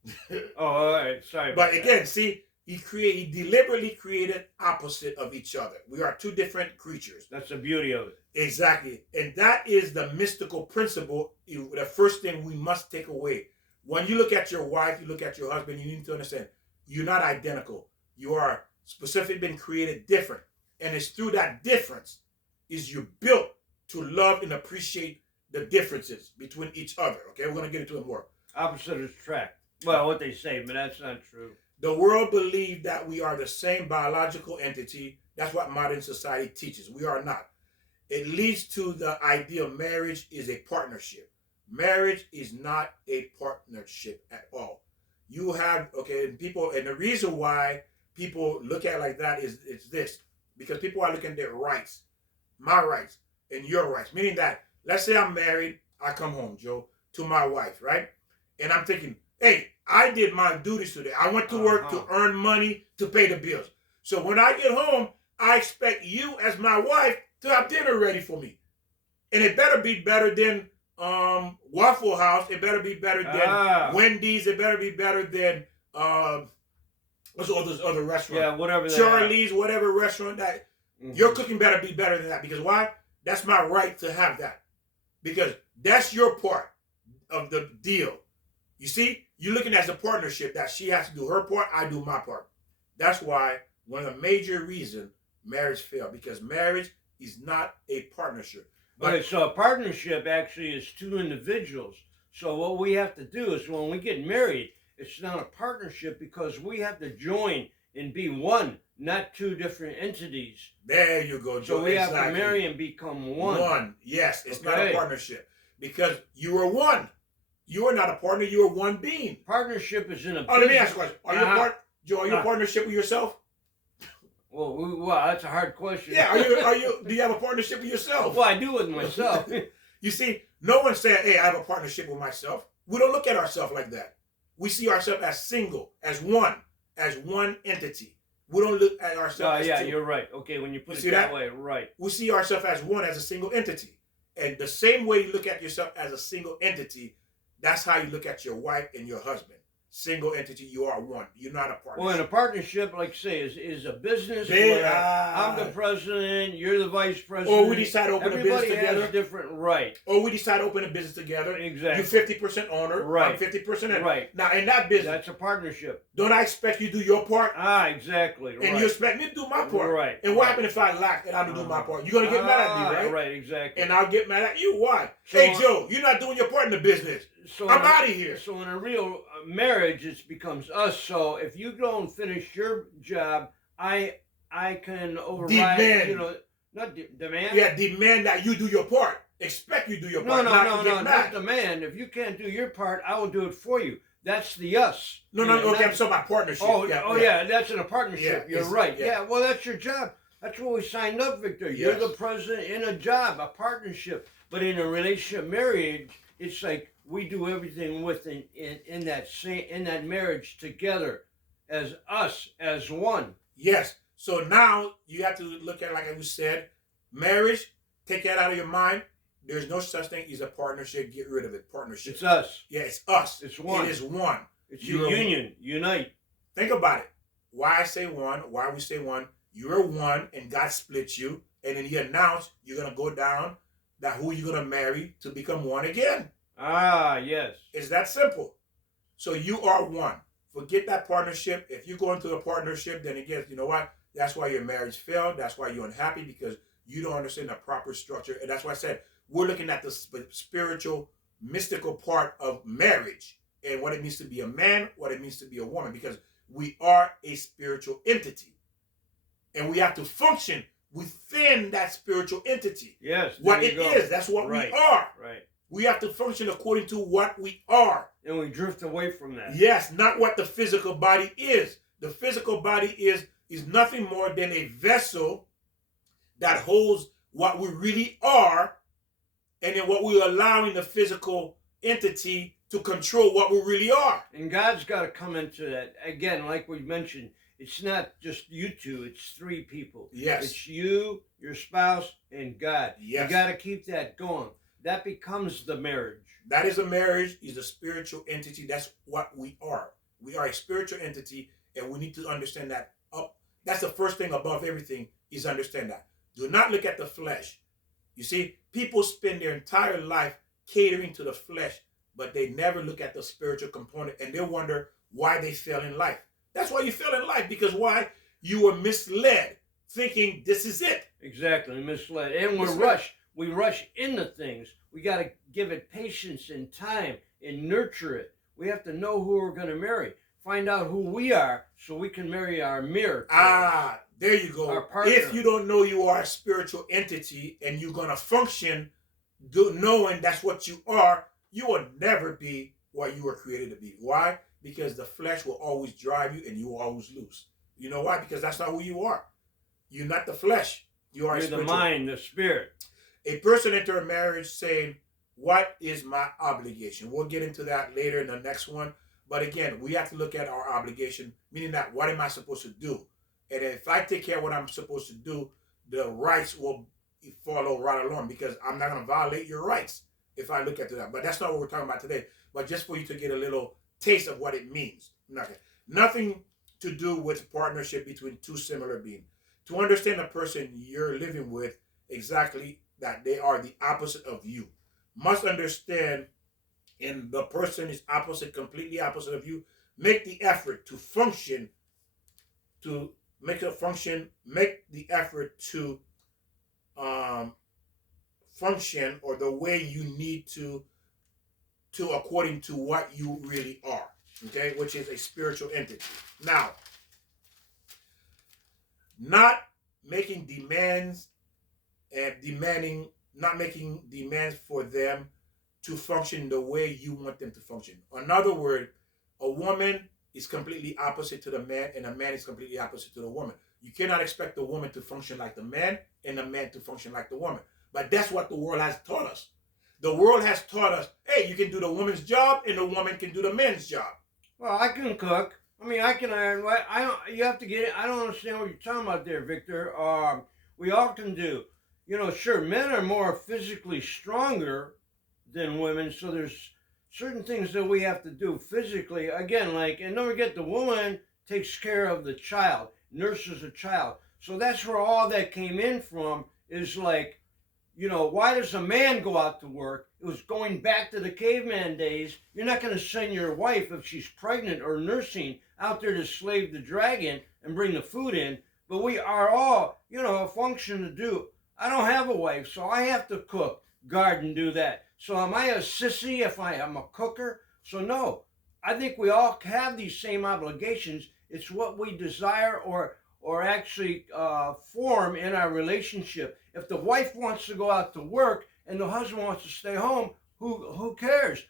Oh, all right. Sorry. But again, see, he deliberately created opposite of each other. We are two different creatures. That's the beauty of it. Exactly. And that is the mystical principle, the first thing we must take away. When you look at your wife, you look at your husband, you need to understand, you're not identical. You are specifically been created different. And it's through that difference is you're built to love and appreciate the differences between each other. Okay, we're going to get into it more. Opposite attract. Well, what they say, but that's not true. The world believes that we are the same biological entity. That's what modern society teaches. We are not. It leads to the idea of marriage is a partnership. Marriage is not a partnership at all. You have, and the reason why people look at it like that is it's this. Because people are looking at their rights. My rights and your rights. Meaning that, let's say I'm married, I come home, Joe, to my wife, right? And I'm thinking, hey, I did my duties today. I went to work to earn money to pay the bills. So when I get home, I expect you as my wife to have dinner ready for me. And it better be better than Waffle House. It better be better than Wendy's. It better be better than what's all those other restaurants? Yeah, whatever. Charlie's, whatever restaurant that your cooking better be better than that. Because why? That's my right to have that. Because that's your part of the deal. You see, you're looking at the partnership that she has to do her part, I do my part. That's why one of the major reasons marriage failed, because marriage is not a partnership. But Okay, so a partnership actually is two individuals. So what we have to do is when we get married, it's not a partnership because we have to join and be one, not two different entities. there you go, Joe. So we have to Exactly. marry and become one. One. Yes, it's not a Okay. partnership because you are one. You are not a partner. You are one being. Partnership is in a Oh, let me business- ask you a question. Are you a part, Joe? Are you a partnership with yourself? Well, that's a hard question. Yeah. Are you? Do you have a partnership with yourself? Well, I do with myself. You see, no one's saying, "Hey, I have a partnership with myself." We don't look at ourselves like that. We see ourselves as single, as one entity. We don't look at ourselves as yeah, two. you're right. Okay, when you put You it see that that? way, right. We see ourselves as one, as a single entity. And the same way you look at yourself as a single entity, that's how you look at your wife and your husband. Single entity, you are one. You're not a partnership. Well, in a partnership, like say, is a business There, where I'm the president, you're the vice president. Or we decide to open a business Everybody together. has different right. Or we decide to open a business together. Exactly. You 50% owner, Right. I'm 50% owner. Right. Now, in that business, That's a partnership. don't I expect you to do your part? Exactly. And right. you expect me to do my part. Right. And what right. happens if I lack and I don't do my part? You're going to get mad at me, right? Right, exactly. And I'll get mad at you. Why? So hey, Joe, you're not doing your part in the business. So I'm out of here. So in a real marriage, it becomes us. So if you don't finish your job, I can override. Demand. You know, not demand. Yeah, demand that you do your part. Expect you to do your part. No, Get not mad. demand. If you can't do your part, I will do it for you. That's the us. No, You know, okay, not- I'm talking about partnership. yeah, that's in a partnership. Yeah, You're right. yeah. Yeah, well, that's your job. That's what we signed up, Victor. You're Yes. the president in a job, a partnership. But in a relationship, marriage, it's like we do everything in that marriage together, as us, as one. Yes. So now you have to look at, like I said, marriage, take that out of your mind. There's no such thing as a partnership. Get rid of it. Partnership. It's us. Yeah, it's us. It's one. It is one. It's You're a union. Unite. Think about it. Why I say one, why we say one. You're one and God split you. And then he announced you're going to go down that who you're going to marry to become one again. Yes. It's that simple. So you are one. Forget that partnership. If you go into a partnership, then again, you know what? That's why your marriage failed. That's why you're unhappy, because you don't understand the proper structure. And that's why I said we're looking at the spiritual, mystical part of marriage and what it means to be a man, what it means to be a woman, because we are a spiritual entity. And we have to function within that spiritual entity. Yes. What it is, that's what Right. we are. Right. We have to function according to what we are. And we drift away from that. Yes, not what the physical body is. The physical body is nothing more than a vessel that holds what we really are, and then what we're allowing the physical entity to control what we really are. And God's got to come into that. Again, like we mentioned, it's not just you two, it's three people. Yes. It's you, your spouse, and God. Yes. You got to keep that going. That becomes the marriage. That is a marriage, is a spiritual entity. That's what we are. We are a spiritual entity, and we need to understand that. That's the first thing above everything, is understand that. Do not look at the flesh. You see, people spend their entire life catering to the flesh, but they never look at the spiritual component, and they wonder why they fail in life. That's why you fail in life, because why? You were misled, thinking this is it. Exactly, misled. And we're Misled. rushed. We rush into things. We got to give it patience and time and nurture it. We have to know who we're going to marry. Find out who we are so we can marry our mirror. There you go. Our partner. If you don't know you are a spiritual entity and you're going to function knowing that's what you are, you will never be what you were created to be. Why? Because the flesh will always drive you and you will always lose. You know why? Because that's not who you are. You're not the flesh. You are You're the mind, the spirit. A person enter a marriage saying, what is my obligation? We'll get into that later in the next one. But again, we have to look at our obligation, meaning that what am I supposed to do? And if I take care of what I'm supposed to do, the rights will follow right along, because I'm not going to violate your rights if I look at that. But that's not what we're talking about today. But just for you to get a little taste of what it means. Nothing to do with partnership between two similar beings. To understand the person you're living with, exactly that they are the opposite of you. Must understand, and the person is opposite, completely opposite of you. Make the effort to function to make a function, make the effort to um, function or the way you need to according to what you really are. Okay, which is a spiritual entity. Now, not making demands and demanding, not making demands for them to function the way you want them to function. In other words, a woman is completely opposite to the man, and a man is completely opposite to the woman. You cannot expect the woman to function like the man and the man to function like the woman. But that's what the world has taught us. The world has taught us, hey, you can do the woman's job and the woman can do the man's job. Well, I can cook. I mean, I can iron. I don't. You have to get it. I don't understand what you're talking about there, Victor. We all can do. You know, sure, men are more physically stronger than women, so there's certain things that we have to do physically. Again, like, and don't forget, the woman takes care of the child, nurses a child. So that's where all that came in from. Is like, you know, why does a man go out to work? It was going back to the caveman days. You're not going to send your wife, if she's pregnant or nursing, out there to slave the dragon and bring the food in. But we are all, you know, a function to do. I don't have a wife, so I have to cook, garden, do that. So am I a sissy if I am a cooker? So no, I think we all have these same obligations. It's what we desire or actually form in our relationship. If the wife wants to go out to work and the husband wants to stay home, who cares?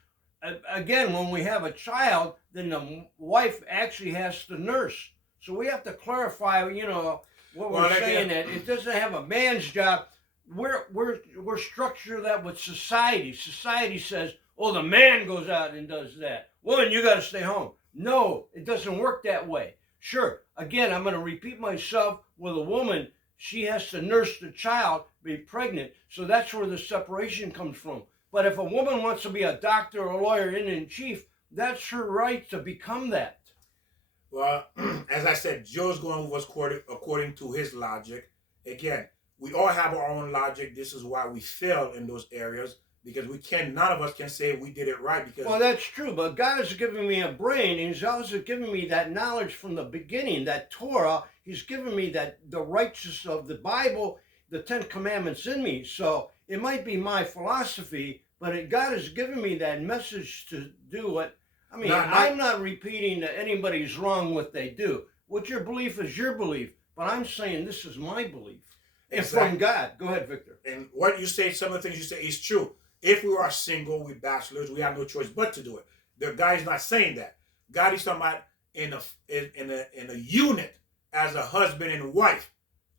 Again, when we have a child, then the wife actually has to nurse. So we have to clarify, you know, what we're saying, that it doesn't have a man's job. We're structured that with society. Society says, oh, the man goes out and does that. Woman, you got to stay home. No, it doesn't work that way. Sure, again, I'm going to repeat myself. With a woman, she has to nurse the child, be pregnant. So that's where the separation comes from. But if a woman wants to be a doctor or a lawyer in chief, that's her right to become that. Well, as I said, Joe's going with what's according to his logic. Again, we all have our own logic. This is why we fail in those areas, because none of us can say we did it right. Because well, that's true, but God has given me a brain, and He's also given me that knowledge from the beginning, that Torah. He's given me that the righteousness of the Bible, the 10 Commandments in me. So it might be my philosophy, but God has given me that message to do it. I mean, I'm not repeating that anybody's wrong what they do. What your belief is your belief, but I'm saying this is my belief. And from God. Go ahead, Victor. And what you say, some of the things you say is true. If we are single, we bachelors, we have no choice but to do it. The guy's not saying that. God is talking about in a unit as a husband and wife.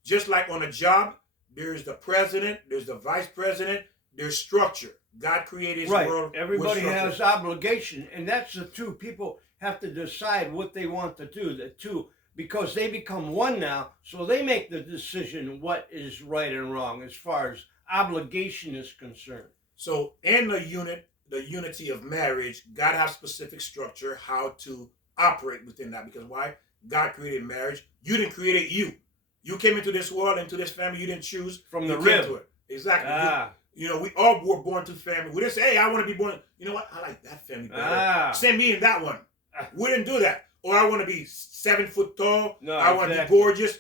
Just like on a job, there's the president, there's the vice president, there's structure. God created his world. Everybody has obligation, and that's the two. People have to decide what they want to do. The two, because they become one now, so they make the decision what is right and wrong as far as obligation is concerned. So in the unity of marriage, God has specific structure how to operate within that. Because why? God created marriage. You didn't create it. You came into this world, into this family. You didn't choose from the rib. Exactly. You know, we all were born to family. We didn't say, hey, I want to be born. You know what? I like that family better. Send me in that one. We didn't do that. Or I want to be 7 foot tall. No, I want to be gorgeous.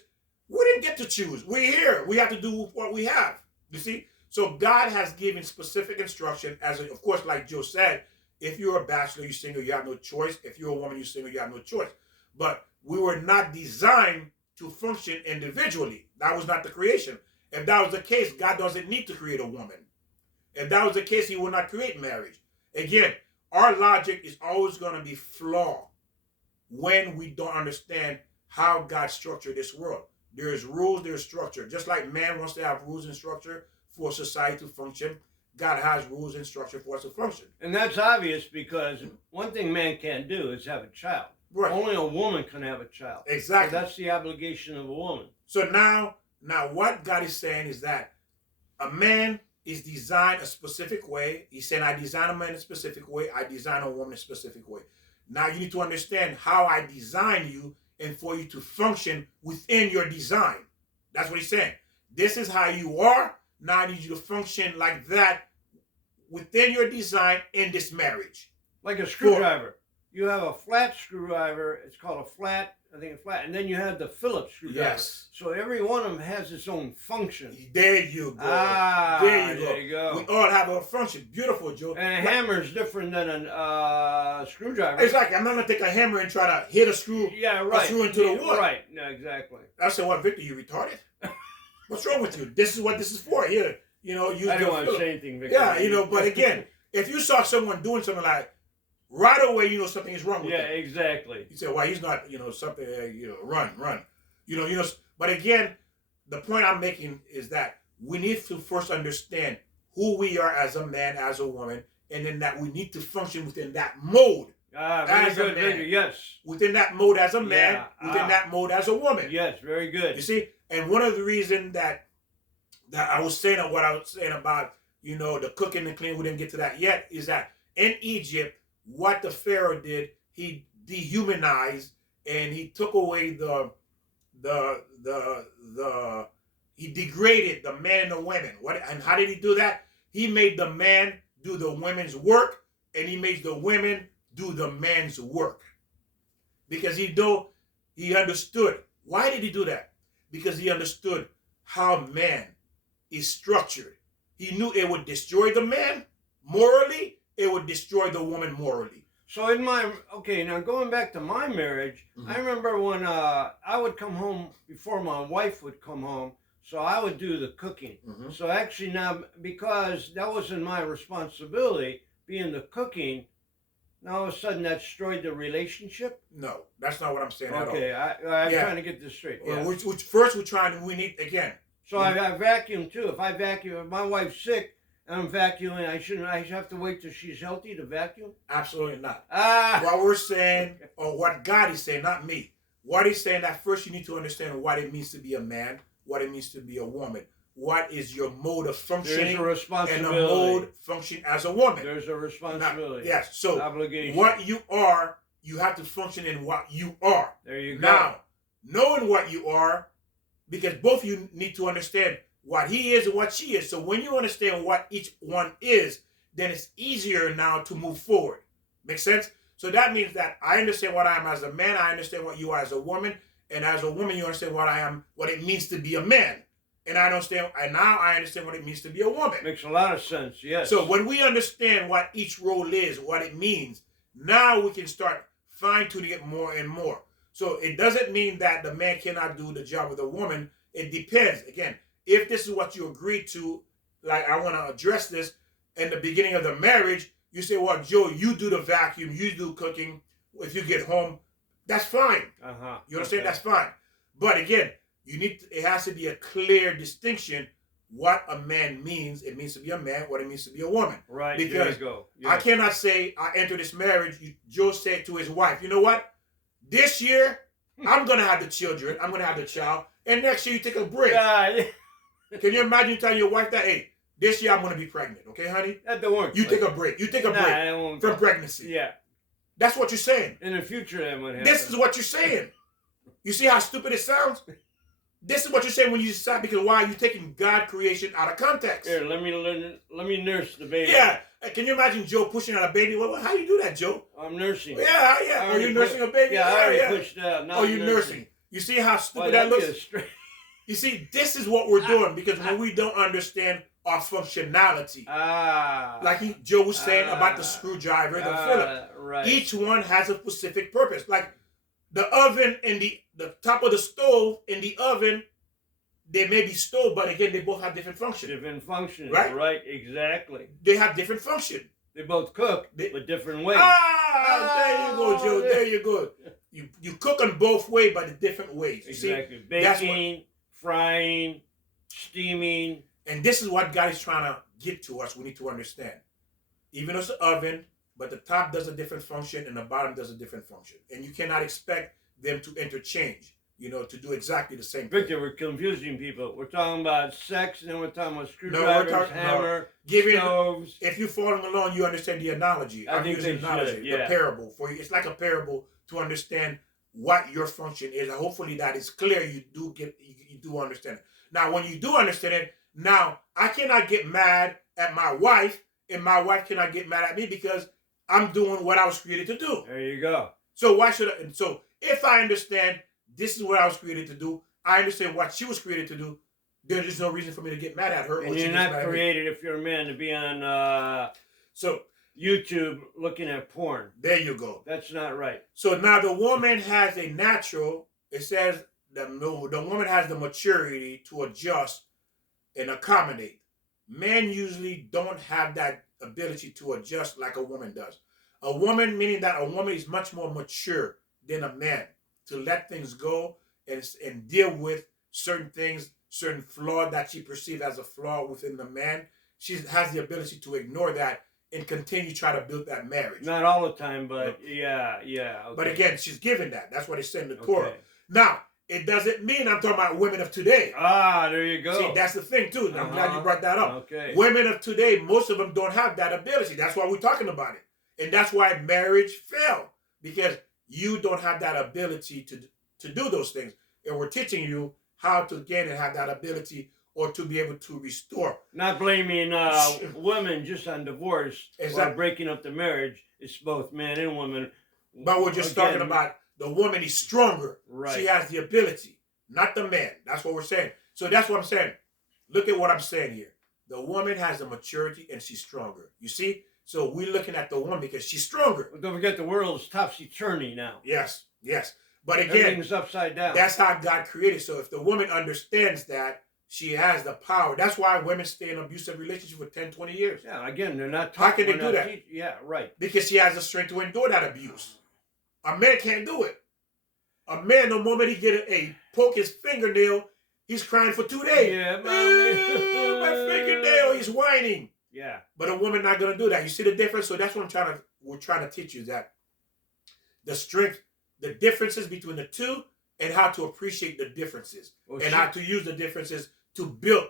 We didn't get to choose. We're here. We have to do what we have. You see? So God has given specific instruction, of course, like Joe said, if you're a bachelor, you're single, you have no choice. If you're a woman, you're single, you have no choice. But we were not designed to function individually. That was not the creation. If that was the case, God doesn't need to create a woman. If that was the case, He would not create marriage. Again, our logic is always going to be flawed when we don't understand how God structured this world. There's rules, there's structure. Just like man wants to have rules and structure for society to function, God has rules and structure for us to function. And that's obvious, because one thing man can't do is have a child. Right. Only a woman can have a child. Exactly. So that's the obligation of a woman. So now what God is saying is that a man is designed a specific way. He's saying, I design a man in a specific way. I design a woman in a specific way. Now you need to understand how I design you and for you to function within your design. That's what He's saying. This is how you are. Now I need you to function like that within your design in this marriage. Like a screwdriver. You have a flat screwdriver. It's called a flat I think, flat. And then you have the Phillips screwdriver. Yes. So every one of them has its own function. There you go. Ah, there you go. We all have a function. Beautiful, Joe. And a hammer is different than a screwdriver. Exactly. I'm not gonna take a hammer and try to hit a screw. Yeah, right. A screw into the wood. Right. No, exactly. I said, "What, Victor? You retarded? What's wrong with you? This is what this is for. Here, you know, you." I don't want to say anything, Victor. Yeah, you know. But again, if you saw someone doing something like right away, you know something is wrong with him. Yeah, exactly. You say, "Why he's not? You know, something. You know, run. You know. But again, the point I'm making is that we need to first understand who we are as a man, as a woman, and then that we need to function within that mode. Very good, very good. Yes. Within that mode as a man, within that mode as a woman. Yes, very good. You see, and one of the reasons that I was saying what I was saying about, you know, the cooking and cleaning, we didn't get to that yet, is that in Egypt, what the Pharaoh did, he dehumanized and he took away he degraded the men and the women. And how did he do that? He made the man do the women's work, and he made the women do the man's work. Because he understood. Why did he do that? Because he understood how man is structured. He knew it would destroy the man morally, it would destroy the woman morally. So now going back to my marriage, I remember when I would come home before my wife would come home, so I would do the cooking. So actually now, because that wasn't my responsibility, being the cooking, now all of a sudden that destroyed the relationship? No, that's not what I'm saying at all. Okay, I'm trying to get this straight. Yeah. Which we need, again. So I vacuum too. If my wife's sick, and I'm vacuuming, I have to wait till she's healthy to vacuum? Absolutely not. What we're saying, or what God is saying, not me. What he's saying, that first you need to understand what it means to be a man, what it means to be a woman. What is your mode of functioning? There's a responsibility. And a mode function as a woman. There's a responsibility. Yes. So obligation. What you are, you have to function in what you are. There you go. Now, knowing what you are, because both of you need to understand what he is and what she is. So when you understand what each one is, then it's easier now to move forward. Make sense? So that means that I understand what I am as a man, I understand what you are as a woman, and as a woman you understand what I am, what it means to be a man. And now I understand what it means to be a woman. Makes a lot of sense, yes. So when we understand what each role is, what it means, now we can start fine-tuning it more and more. So it doesn't mean that the man cannot do the job of the woman. It depends. Again, if this is what you agree to, like I want to address this, in the beginning of the marriage, you say, well, Joe, you do the vacuum, you do cooking. If you get home, that's fine. You understand? Okay. That's fine. But again, it has to be a clear distinction what a man means. It means to be a man, what it means to be a woman. Right, because there you go. Yes. I cannot say I enter this marriage. Joe said to his wife, you know what? This year, I'm going to have the children. I'm going to have the child. And next year, you take a break. Can you imagine telling your wife that, hey, this year I'm going to be pregnant. Okay, honey? That don't work. You take a break. You take a break from pregnancy. Yeah. That's what you're saying. In the future, that might happen. This is what you're saying. You see how stupid it sounds? This is what you're saying when you decide, because why are you taking God creation out of context? Here, let me nurse the baby. Yeah. Can you imagine Joe pushing out a baby? Well, how do you do that, Joe? I'm nursing. Yeah. Are you nursing a baby? Yeah, I already pushed out. Now you're nursing. You see how stupid that looks? You see, this is what we're doing, because when we don't understand our functionality, like Joe was saying about the screwdriver, the Phillips, right. Each one has a specific purpose. Like the oven and the top of the stove and the oven, they may be stove, but again, they both have different functions. Different functions, right? Right, exactly. They have different function. They both cook, but different ways. There you go, Joe. There you go. You cook them both ways, but in different ways. You exactly. See? Baking, frying, steaming. And this is what God is trying to get to us. We need to understand. Even though it's an oven, but the top does a different function and the bottom does a different function. And you cannot expect them to interchange, to do exactly the same thing. Victor, we're confusing people. We're talking about sex, and then we're talking about screwdrivers, hammer, stoves. If you're following along, you understand the analogy. I'm using the analogy, the parable for you. It's like a parable to understand what your function is. And hopefully that is clear. You do understand it. Now, when you do understand it, now I cannot get mad at my wife, and my wife cannot get mad at me because I'm doing what I was created to do. There you go. So why should I? And so If I understand this is what I was created to do, I understand what she was created to do, then there's no reason for me to get mad at her. And or she you're gets not mad at me. created, if you're a man, to be on So YouTube looking at porn. there you go. That's not right. So now the woman has a natural, it says that the woman has the maturity to adjust and accommodate. Men usually don't have that ability to adjust like a woman does. A woman, meaning that a woman is much more mature than a man to let things go and deal with certain things, certain flaw that she perceives as a flaw within the man. She has the ability to ignore that and continue try to build that marriage. Not all the time, but yeah. Okay. But again, she's given that. That's what it said in the Torah. Okay. Now, it doesn't mean I'm talking about women of today. Ah, there you go. See, that's the thing too. I'm glad you brought that up. Okay. Women of today, most of them don't have that ability. That's why we're talking about it. And that's why marriage fell. Because you don't have that ability to do those things. And we're teaching you how to gain and have that ability or to be able to restore. Not blaming women just on divorce or breaking up the marriage. It's both men and women. But we're just talking about the woman is stronger. Right. She has the ability, not the man. That's what we're saying. So that's what I'm saying. Look at what I'm saying here. The woman has the maturity and she's stronger. You see? So we're looking at the woman because she's stronger. But don't forget the world is topsy-turvy now. Yes. But again, everything's upside down. That's how God created. So if the woman understands that, she has the power. That's why women stay in an abusive relationship for 10, 20 years. Yeah, again, they're not How can they do that? Yeah, right. Because she has the strength to endure that abuse. A man can't do it. A man, the moment he get a poke his fingernail, he's crying for 2 days. Yeah, my fingernail, he's whining. Yeah. But a woman not gonna do that. You see the difference? So that's what we're trying to teach you, that the strength, the differences between the two, and how to appreciate the differences. And how to use the differences to build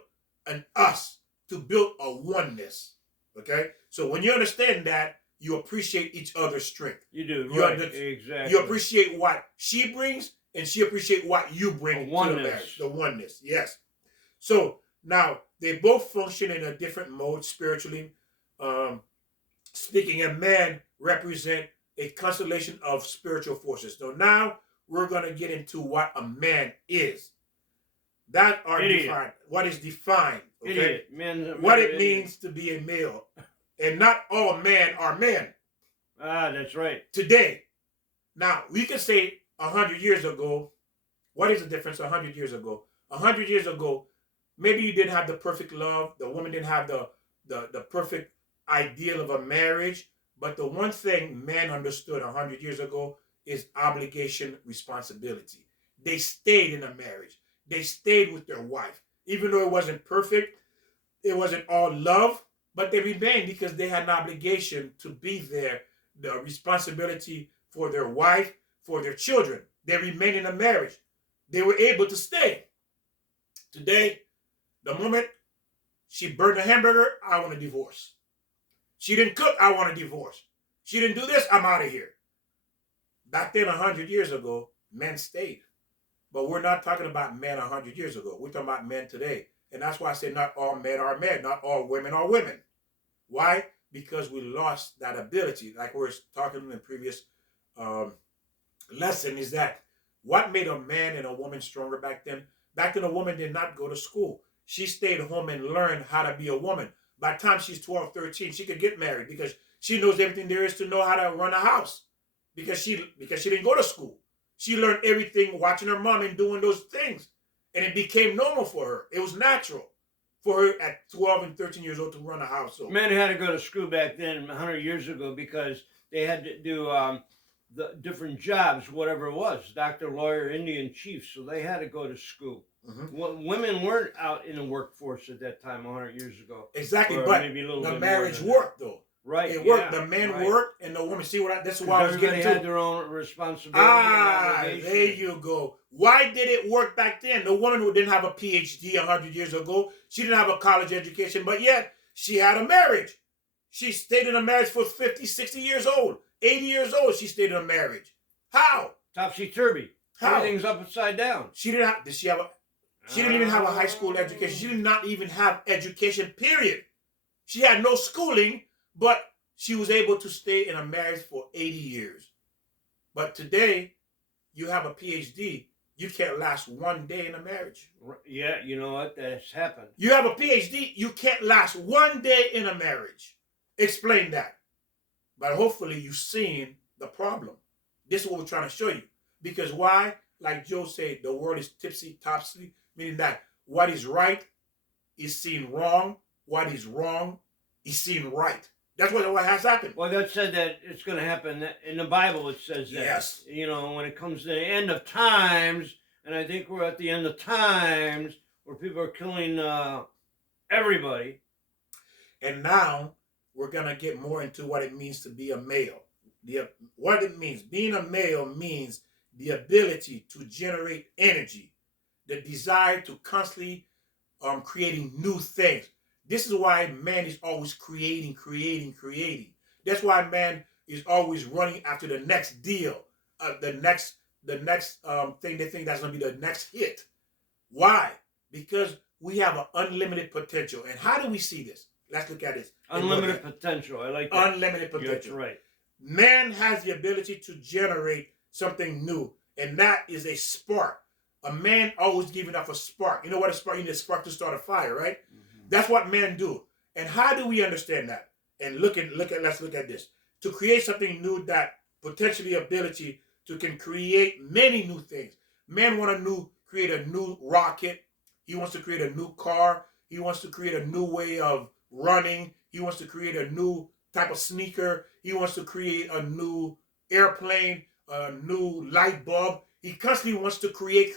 to build a oneness. Okay? So when you understand that, you appreciate each other's strength. You do, right? Exactly. You appreciate what she brings, and she appreciate what you bring to the marriage. The oneness, yes. So now they both function in a different mode spiritually. Speaking, a man represent a constellation of spiritual forces. So now we're going to get into what a man is. That are defined. What is defined? Okay, what it means to be a male, and not all men are men. Ah, that's right. Today, now we can say 100 years ago. What is the difference? 100 years ago. 100 years ago, maybe you didn't have the perfect love. The woman didn't have the perfect ideal of a marriage. But the one thing men understood 100 years ago is obligation, responsibility. They stayed in a marriage. They stayed with their wife. Even though it wasn't perfect, it wasn't all love, but they remained because they had an obligation to be there, the responsibility for their wife, for their children. They remained in a marriage. They were able to stay. Today, the moment she burned a hamburger, I want a divorce. She didn't cook, I want a divorce. She didn't do this, I'm out of here. Back then, 100 years ago, men stayed. But we're not talking about men 100 years ago. We're talking about men today. And that's why I say not all men are men. Not all women are women. Why? Because we lost that ability. Like we were talking in the previous lesson, is that what made a man and a woman stronger back then? Back then, a woman did not go to school. She stayed home and learned how to be a woman. By the time she's 12, 13, she could get married because she knows everything there is to know how to run a house. Because she didn't go to school. She learned everything watching her mom and doing those things. And it became normal for her. It was natural for her at 12 and 13 years old to run a household. Men had to go to school back then 100 years ago because they had to do the different jobs, whatever it was, doctor, lawyer, Indian chief. So they had to go to school. Mm-hmm. Women weren't out in the workforce at that time 100 years ago. Exactly, but the marriage worked though. Right, it worked. The man worked, and the woman. See what? That's why I was getting to. Everybody had their own responsibility. There you go. Why did it work back then? The woman who didn't have a PhD 100 years ago, she didn't have a college education, but yet she had a marriage. She stayed in a marriage for 50, 60 years old, 80 years old. She stayed in a marriage. How? Topsy-turvy. How? Everything's upside down. She didn't have. Did she have a? She didn't even have a high school education. She did not even have education. Period. She had no schooling. But she was able to stay in a marriage for 80 years. But today, you have a PhD, you can't last one day in a marriage. Yeah, you know what? That's happened. You have a PhD, you can't last one day in a marriage. Explain that. But hopefully you've seen the problem. This is what we're trying to show you. Because why? Like Joe said, the world is tipsy-topsy, meaning that what is right is seen wrong. What is wrong is seen right. That's what has happened. Well, that said that it's going to happen. In the Bible, it says that. Yes. You know, when it comes to the end of times, and I think we're at the end of times where people are killing everybody. And now we're going to get more into what it means to be a male. What it means. Being a male means the ability to generate energy, the desire to constantly creating new things. This is why man is always creating. That's why man is always running after the next deal, the next thing they think that's going to be the next hit. Why? Because we have an unlimited potential. And how do we see this? Let's look at this. Unlimited potential. I like that. Unlimited potential. That's right. Man has the ability to generate something new, and that is a spark. A man always giving off a spark. You know what a spark? You need a spark to start a fire, right? Mm-hmm. That's what men do. And how do we understand that? And let's look at this. To create something new, that potentially ability to can create many new things. Man want to create a new rocket. He wants to create a new car. He wants to create a new way of running. He wants to create a new type of sneaker. He wants to create a new airplane, a new light bulb. He constantly wants to create.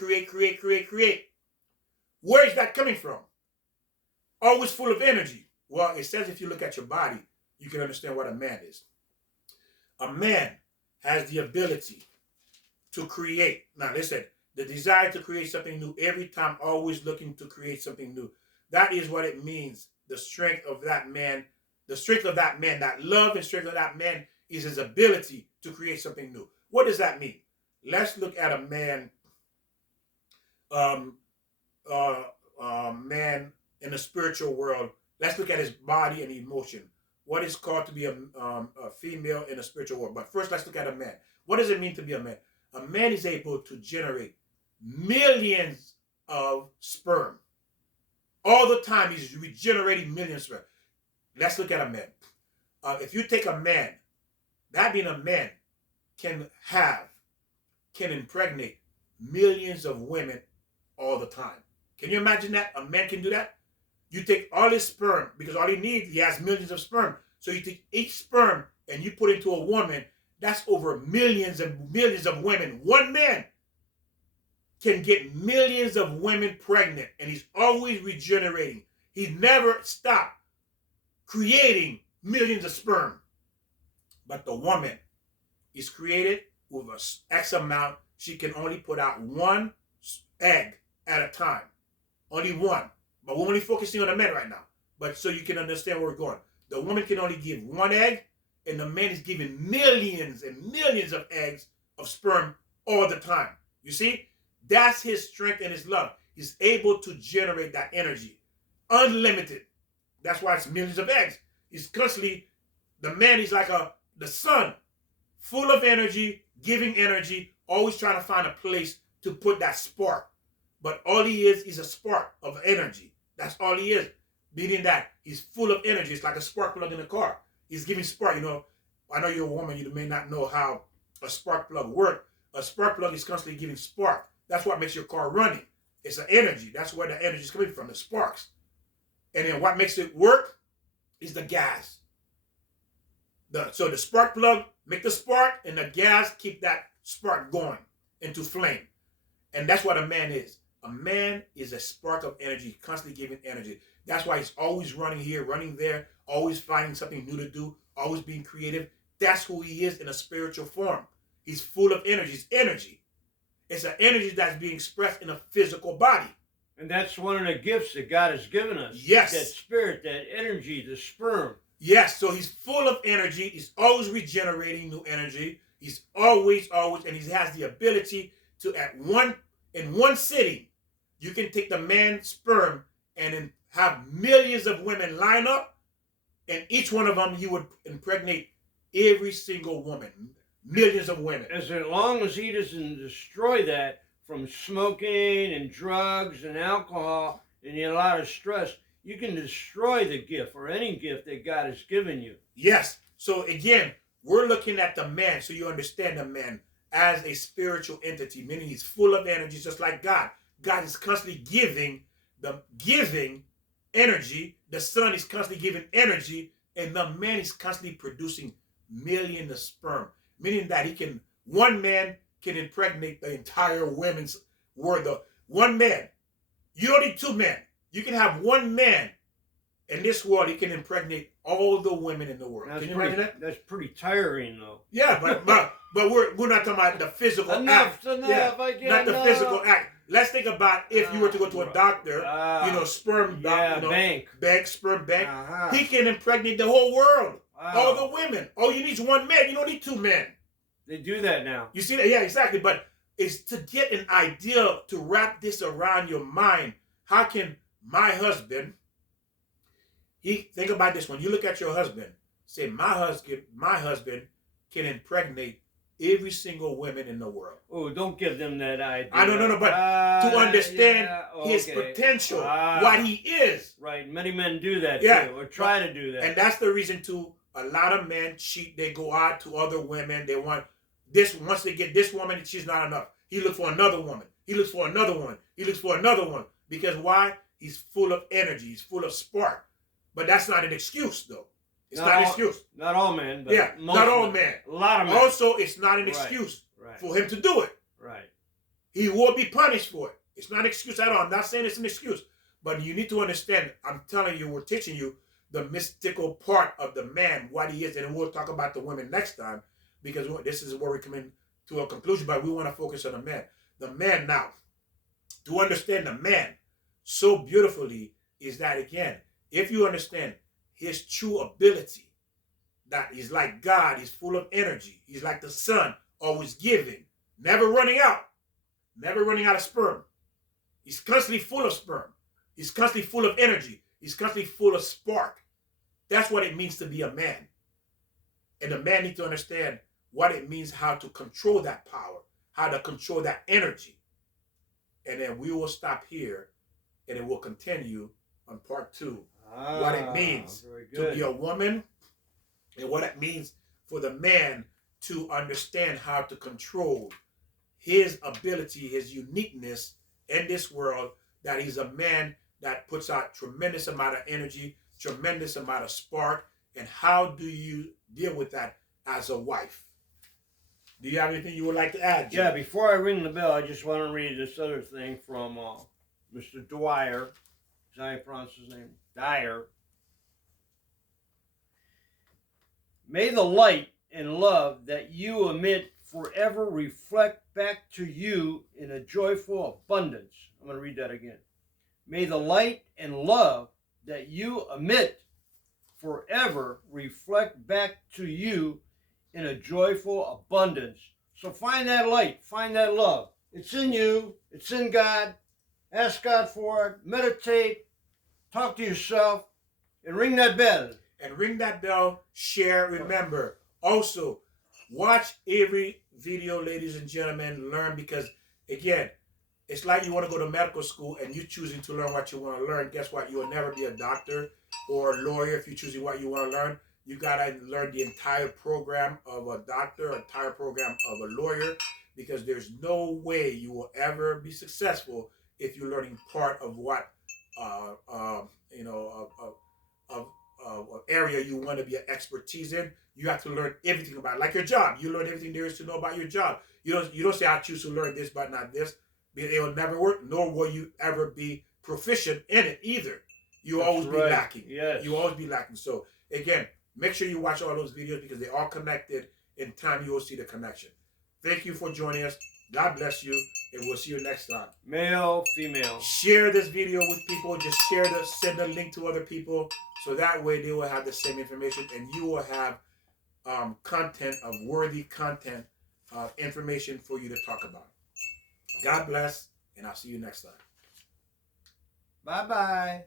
Where is that coming from? Always full of energy. Well, it says if you look at your body, you can understand what a man is. A man has the ability to create. Now listen, the desire to create something new every time, always looking to create something new. That is what it means. The strength of that man, that love and strength of that man is his ability to create something new. What does that mean? Let's look at a man, man in the spiritual world. Let's look at his body and emotion. What is called to be a female in the spiritual world. But first, let's look at a man. What does it mean to be a man? A man is able to generate millions of sperm. All the time, he's regenerating millions of sperm. Let's look at a man. If you take a man, that being a man can impregnate millions of women all the time. Can you imagine that? A man can do that? You take all his sperm, because all he needs, he has millions of sperm. So you take each sperm and you put it into a woman, that's over millions and millions of women. One man can get millions of women pregnant, and he's always regenerating. He never stopped creating millions of sperm. But the woman is created with an X amount. She can only put out one egg at a time. Only one. But we're only focusing on the men right now. But so you can understand where we're going. The woman can only give one egg, and the man is giving millions and millions of eggs of sperm all the time. You see? That's his strength and his love. He's able to generate that energy. Unlimited. That's why it's millions of eggs. He's constantly, the man is like the sun, full of energy, giving energy, always trying to find a place to put that spark. But all he is a spark of energy. That's all he is. Meaning that he's full of energy. It's like a spark plug in a car. He's giving spark. You know, I know you're a woman. You may not know how a spark plug works. A spark plug is constantly giving spark. That's what makes your car running. It's an energy. That's where the energy is coming from, the sparks. And then what makes it work is the gas. So the spark plug make the spark, and the gas keep that spark going into flame. And that's what a man is. A man is a spark of energy, constantly giving energy. That's why he's always running here, running there, always finding something new to do, always being creative. That's who he is in a spiritual form. He's full of energy. It's energy. It's an energy that's being expressed in a physical body. And that's one of the gifts that God has given us. Yes. That spirit, that energy, the sperm. Yes, so he's full of energy. He's always regenerating new energy. He's always, and he has the ability to, in one sitting, you can take the man's sperm and then have millions of women line up, and each one of them, he would impregnate every single woman. millions of women. As long as he doesn't destroy that from smoking and drugs and alcohol and a lot of stress, you can destroy the gift or any gift that God has given you. Yes. So again, we're looking at the man, so you understand the man as a spiritual entity, meaning he's full of energy, just like God. God is constantly giving energy. The sun is constantly giving energy, and the man is constantly producing millions of sperm, meaning that one man can impregnate the entire women's world. One man. You don't need two men. You can have one man in this world. He can impregnate all the women in the world. Can you imagine that? That's pretty tiring, though. Yeah, but we're not talking about the physical act. Enough. Not the physical act. Let's think about if you were to go to a doctor, sperm bank, sperm bank. He can impregnate the whole world, all the women. All you need is one man. You don't need two men. They do that now. You see that? Yeah, exactly. But it's to get an idea, to wrap this around your mind. How can my husband? Think about this. When you look at your husband, say my husband can impregnate every single woman in the world. Oh, don't give them that idea. I don't know, but to understand his potential, what he is. Right. Many men do that too, or try to do that. And that's the reason too. A lot of men cheat. They go out to other women. They want this. Once they get this woman, she's not enough. He looks for another woman. He looks for another one. He looks for another one. Because why? He's full of energy. He's full of spark. But that's not an excuse, though. It's not an excuse. Not all men. But not all men. A lot of men. Also, it's not an excuse for him to do it. Right. He will be punished for it. It's not an excuse at all. I'm not saying it's an excuse. But you need to understand, I'm telling you, we're teaching you the mystical part of the man, what he is. And we'll talk about the women next time, because this is where we come in to a conclusion. But we want to focus on the man. The man now. To understand the man so beautifully is that, again, if you understand his true ability, that he's like God, he's full of energy. He's like the sun, always giving, never running out of sperm. He's constantly full of sperm. He's constantly full of energy. He's constantly full of spark. That's what it means to be a man. And the man needs to understand what it means, how to control that power, how to control that energy. And then we will stop here, and it will continue on part 2. What it means to be a woman, and what it means for the man to understand how to control his ability, his uniqueness in this world, that he's a man that puts out tremendous amount of energy, tremendous amount of spark, and how do you deal with that as a wife? Do you have anything you would like to add, Jim? Yeah, before I ring the bell, I just want to read this other thing from Mr. Dwyer. Is that how you pronounce his name? Dyer. May the light and love that you emit forever reflect back to you in a joyful abundance. I'm going to read that again. May the light and love that you emit forever reflect back to you in a joyful abundance. So find that light, find that love. It's in you, it's in God. Ask God for it, meditate, talk to yourself, and ring that bell. And ring that bell, share, remember. Also, watch every video, ladies and gentlemen, learn, because, again, it's like you want to go to medical school and you're choosing to learn what you want to learn. Guess what? You will never be a doctor or a lawyer if you're choosing what you want to learn. You got to learn the entire program of a doctor, entire program of a lawyer, because there's no way you will ever be successful if you're learning part of what, area you want to be an expertise in. You have to learn everything about it. Like your job. You learn everything there is to know about your job. You don't say, I choose to learn this, but not this. It will never work, nor will you ever be proficient in it either. You'll always be lacking. Yes. You'll always be lacking. So, again, make sure you watch all those videos, because they're all connected. In time, you will see the connection. Thank you for joining us. God bless you, and we'll see you next time. Male, female. Share this video with people. Just send a link to other people, so that way they will have the same information, and you will have content of worthy content, information for you to talk about. God bless, and I'll see you next time. Bye-bye.